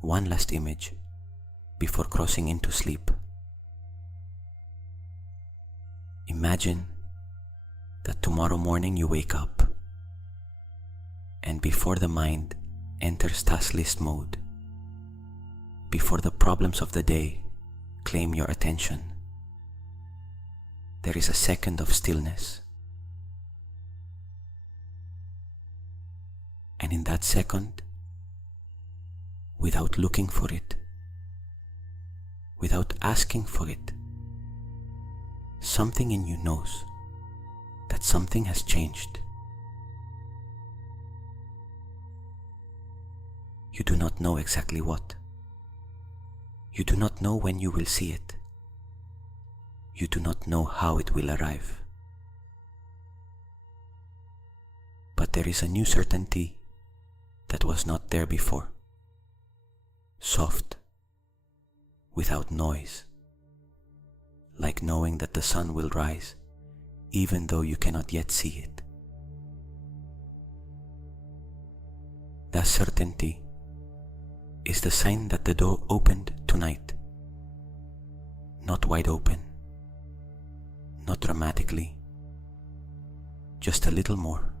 one last image before crossing into sleep. Imagine that tomorrow morning you wake up, and before the mind enters task list mode, before the problems of the day claim your attention, there is a second of stillness. And in that second, without looking for it, without asking for it, something in you knows that something has changed. You do not know exactly what. You do not know when you will see it. You do not know how it will arrive. But there is a new certainty that was not there before. Soft, without noise, like knowing that the sun will rise even though you cannot yet see it. That certainty is the sign that the door opened tonight, not wide open, not dramatically, just a little more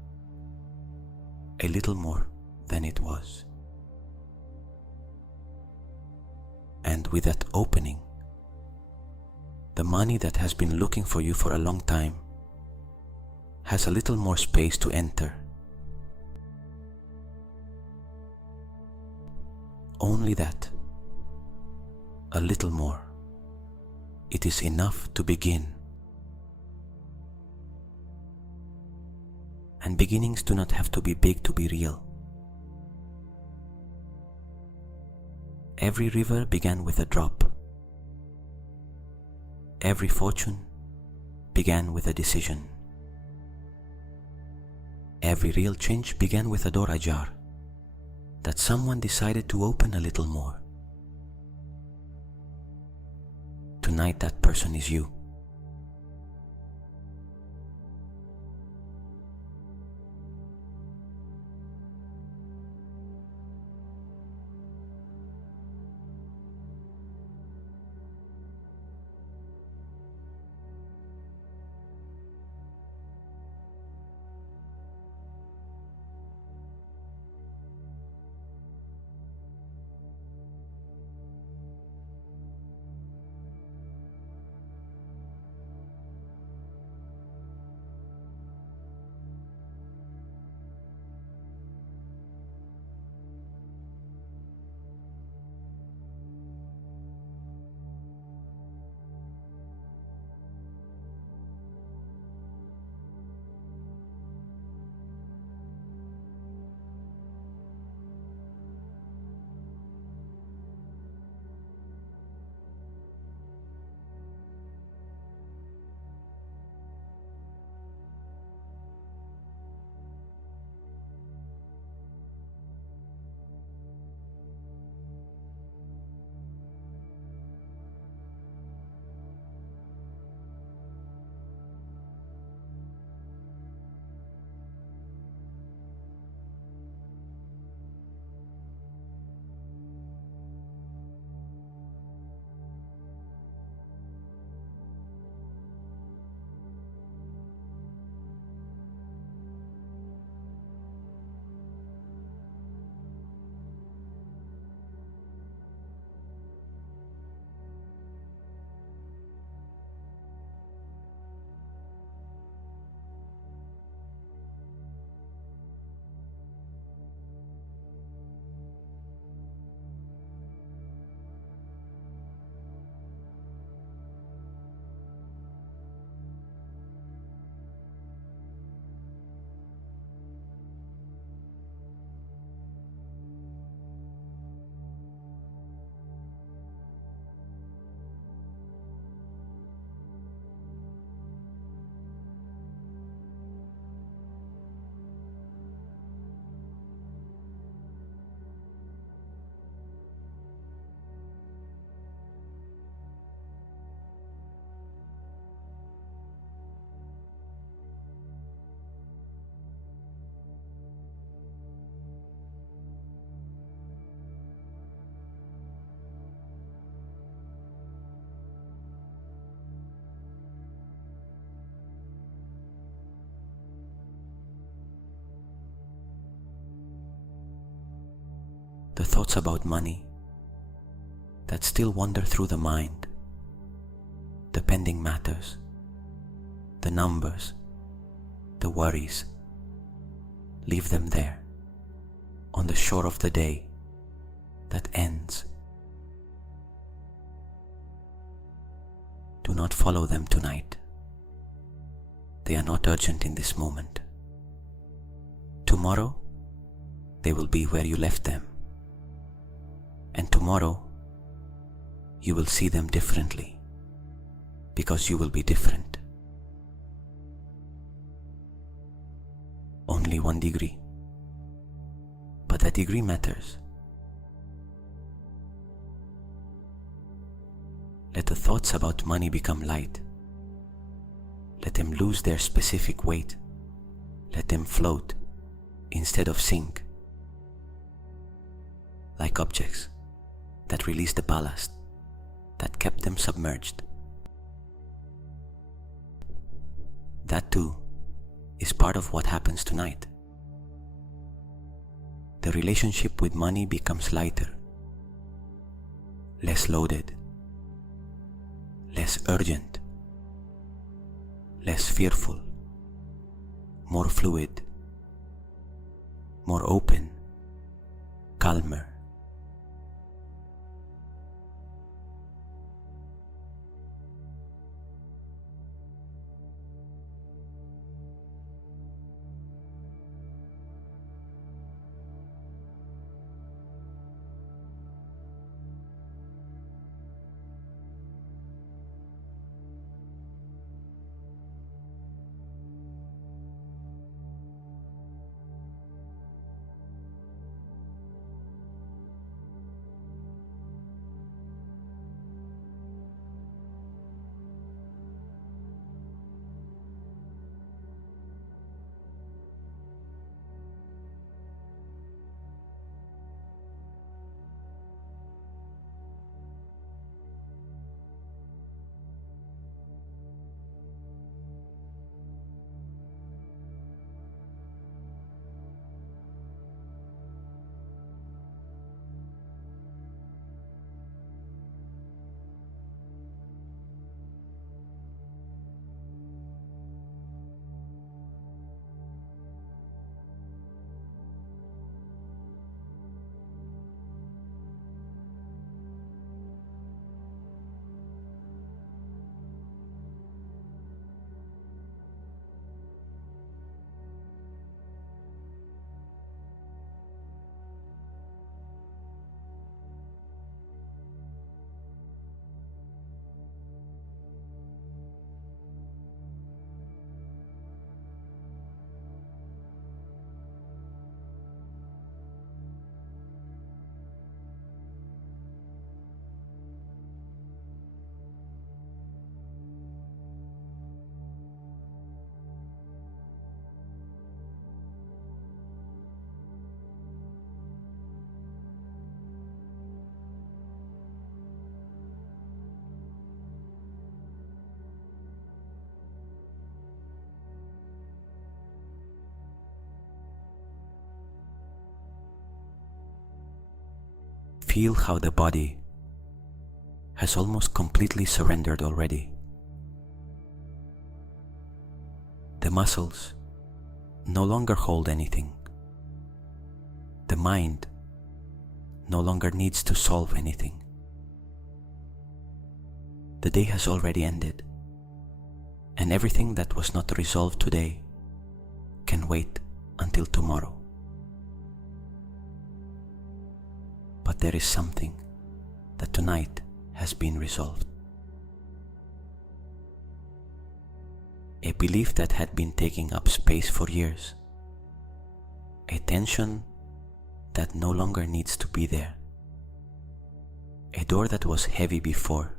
than it was. And with that opening, the money that has been looking for you for a long time has a little more space to enter. Only that, a little more. It is enough to begin. And beginnings do not have to be big to be real. Every river began with a drop. Every fortune began with a decision. Every real change began with a door ajar that someone decided to open a little more. Tonight that person is you. thoughts about money that still wander through the mind, the pending matters, the numbers, the worries, leave them there on the shore of the day that ends. Do not follow them tonight. They are not urgent in this moment. Tomorrow, they will be where you left them. And tomorrow, you will see them differently, because you will be different. Only 1 degree. But that degree matters. Let the thoughts about money become light. Let them lose their specific weight. Let them float instead of sink, like objects that release the ballast that kept them submerged. That too is part of what happens tonight. The relationship with money becomes lighter, less loaded, less urgent, less fearful, more fluid, more open, calmer. Feel how the body has almost completely surrendered already. The muscles no longer hold anything. The mind no longer needs to solve anything. The day has already ended, and everything that was not resolved today can wait until tomorrow. But there is something that tonight has been resolved. A belief that had been taking up space for years. A tension that no longer needs to be there. A door that was heavy before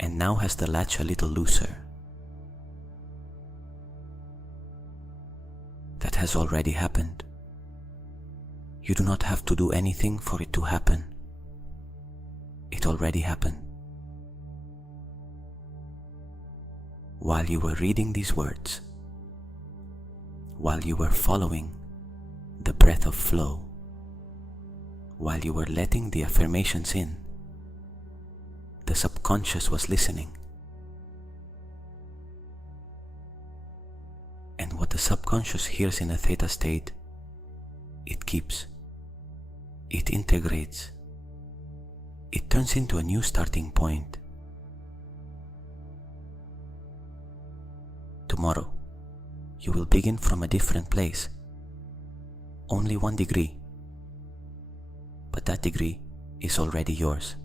and now has the latch a little looser. That has already happened. You do not have to do anything for it to happen. It already happened. While you were reading these words, while you were following the breath of flow, while you were letting the affirmations in, the subconscious was listening. And what the subconscious hears in a theta state, it keeps, it integrates, it turns into a new starting point. Tomorrow, you will begin from a different place, only 1 degree, but that degree is already yours.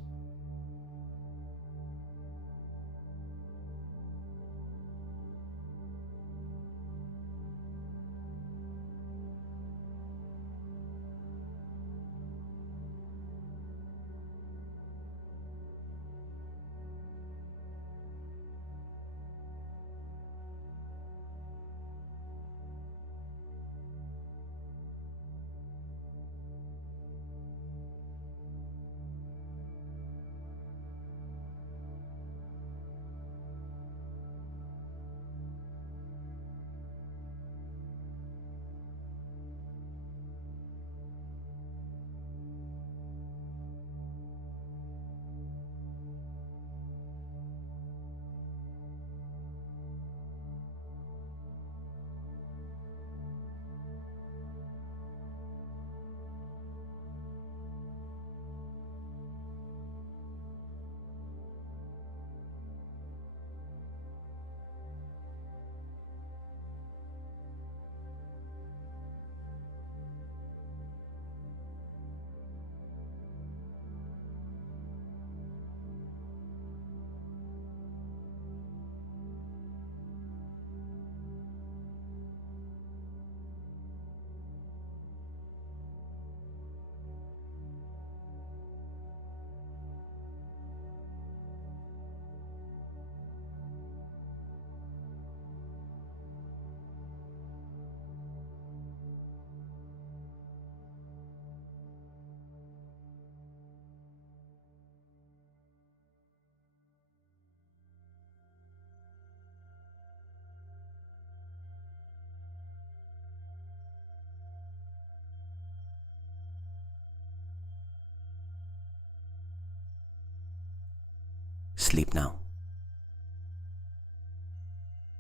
Sleep now.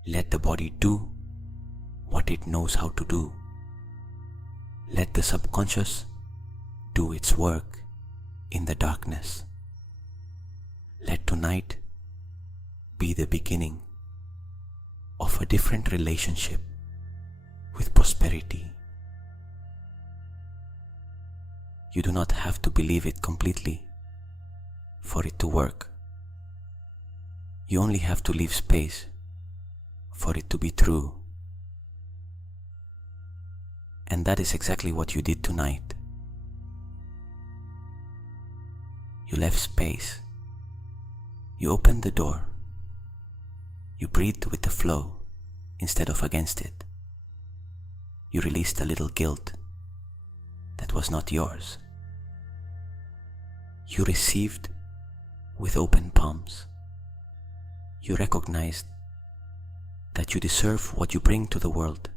Let the body do what it knows how to do. Let the subconscious do its work in the darkness. Let tonight be the beginning of a different relationship with prosperity. You do not have to believe it completely for it to work. You only have to leave space for it to be true. And that is exactly what you did tonight. You left space. You opened the door. You breathed with the flow instead of against it. You released a little guilt that was not yours. You received with open palms. You recognized that you deserve what you bring to the world.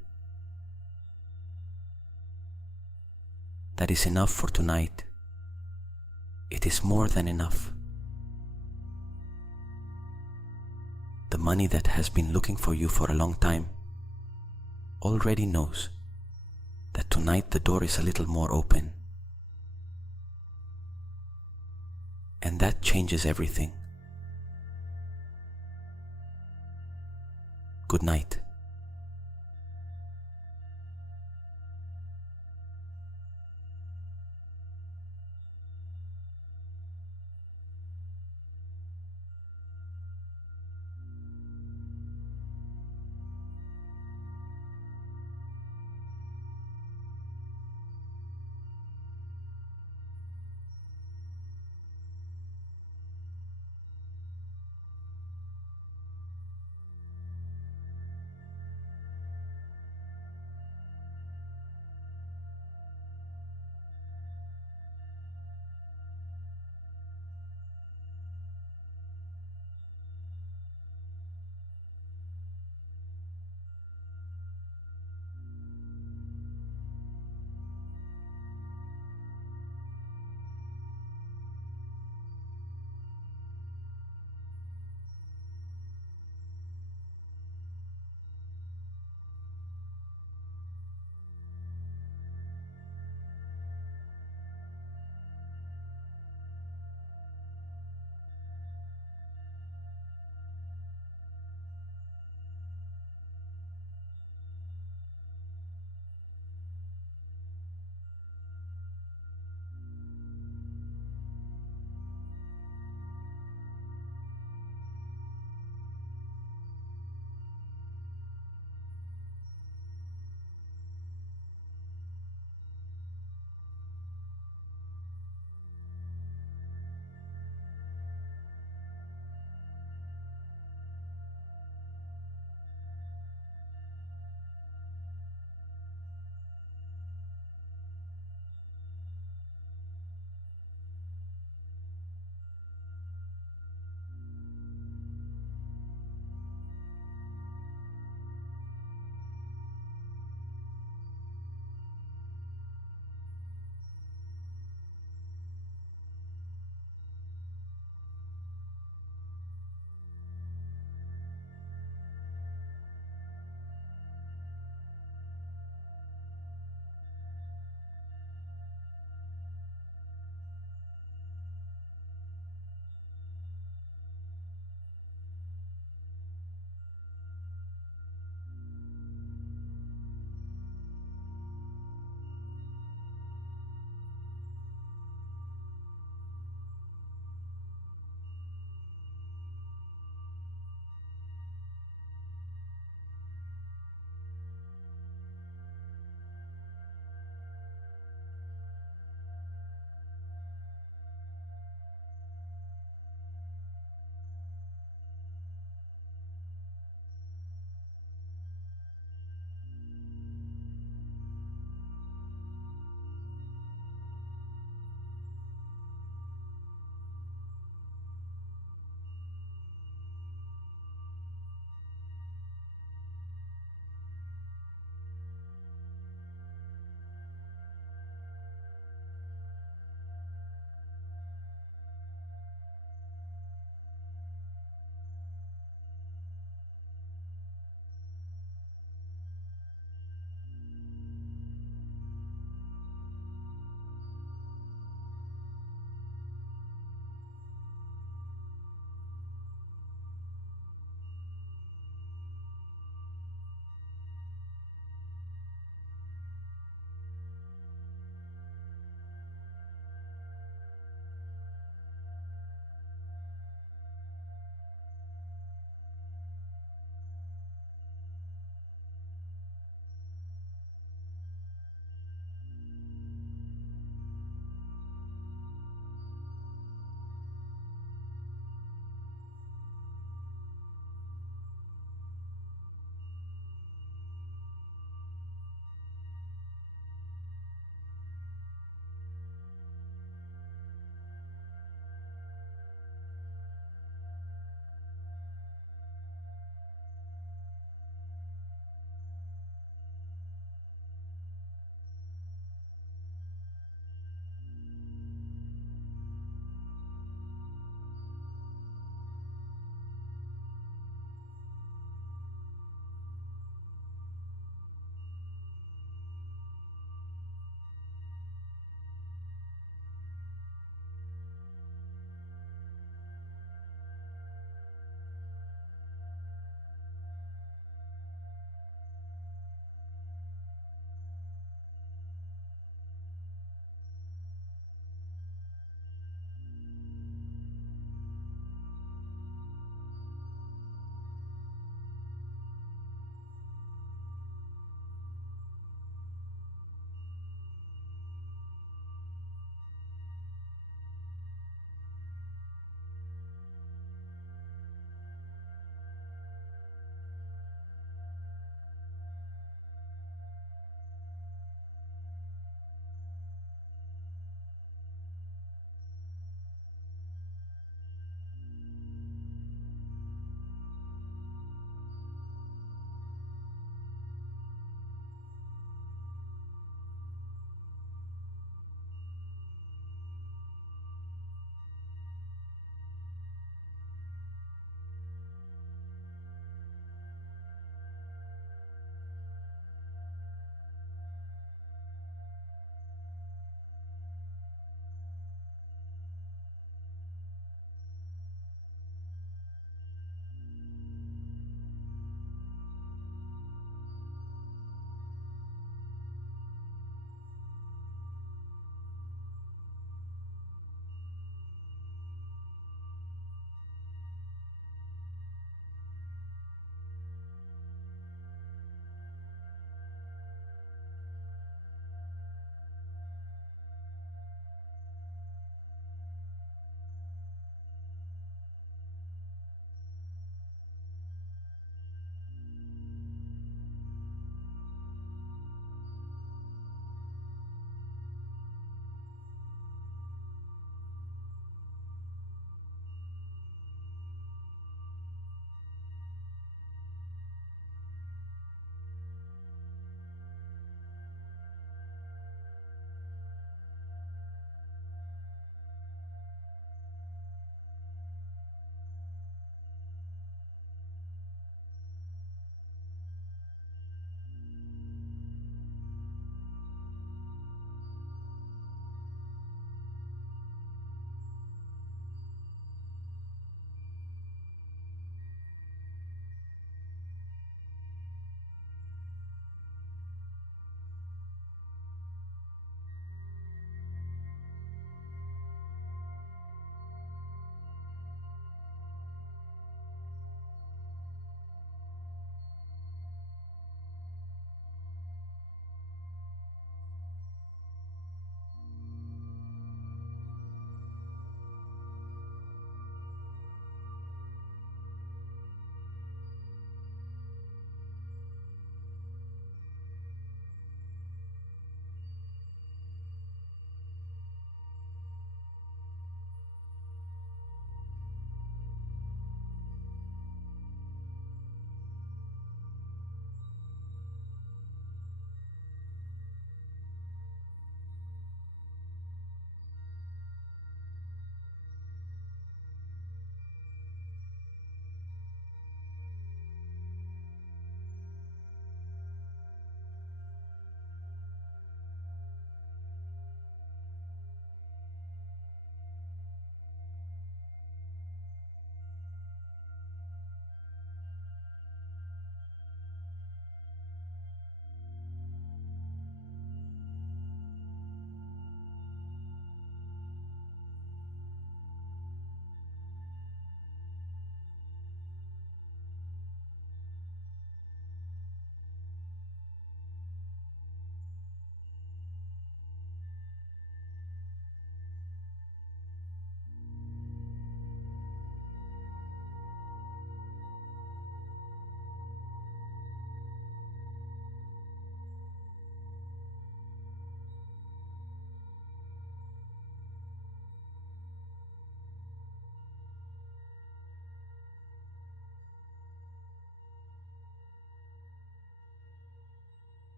That is enough for tonight. It is more than enough. The money that has been looking for you for a long time already knows that tonight the door is a little more open. And that changes everything. Good night.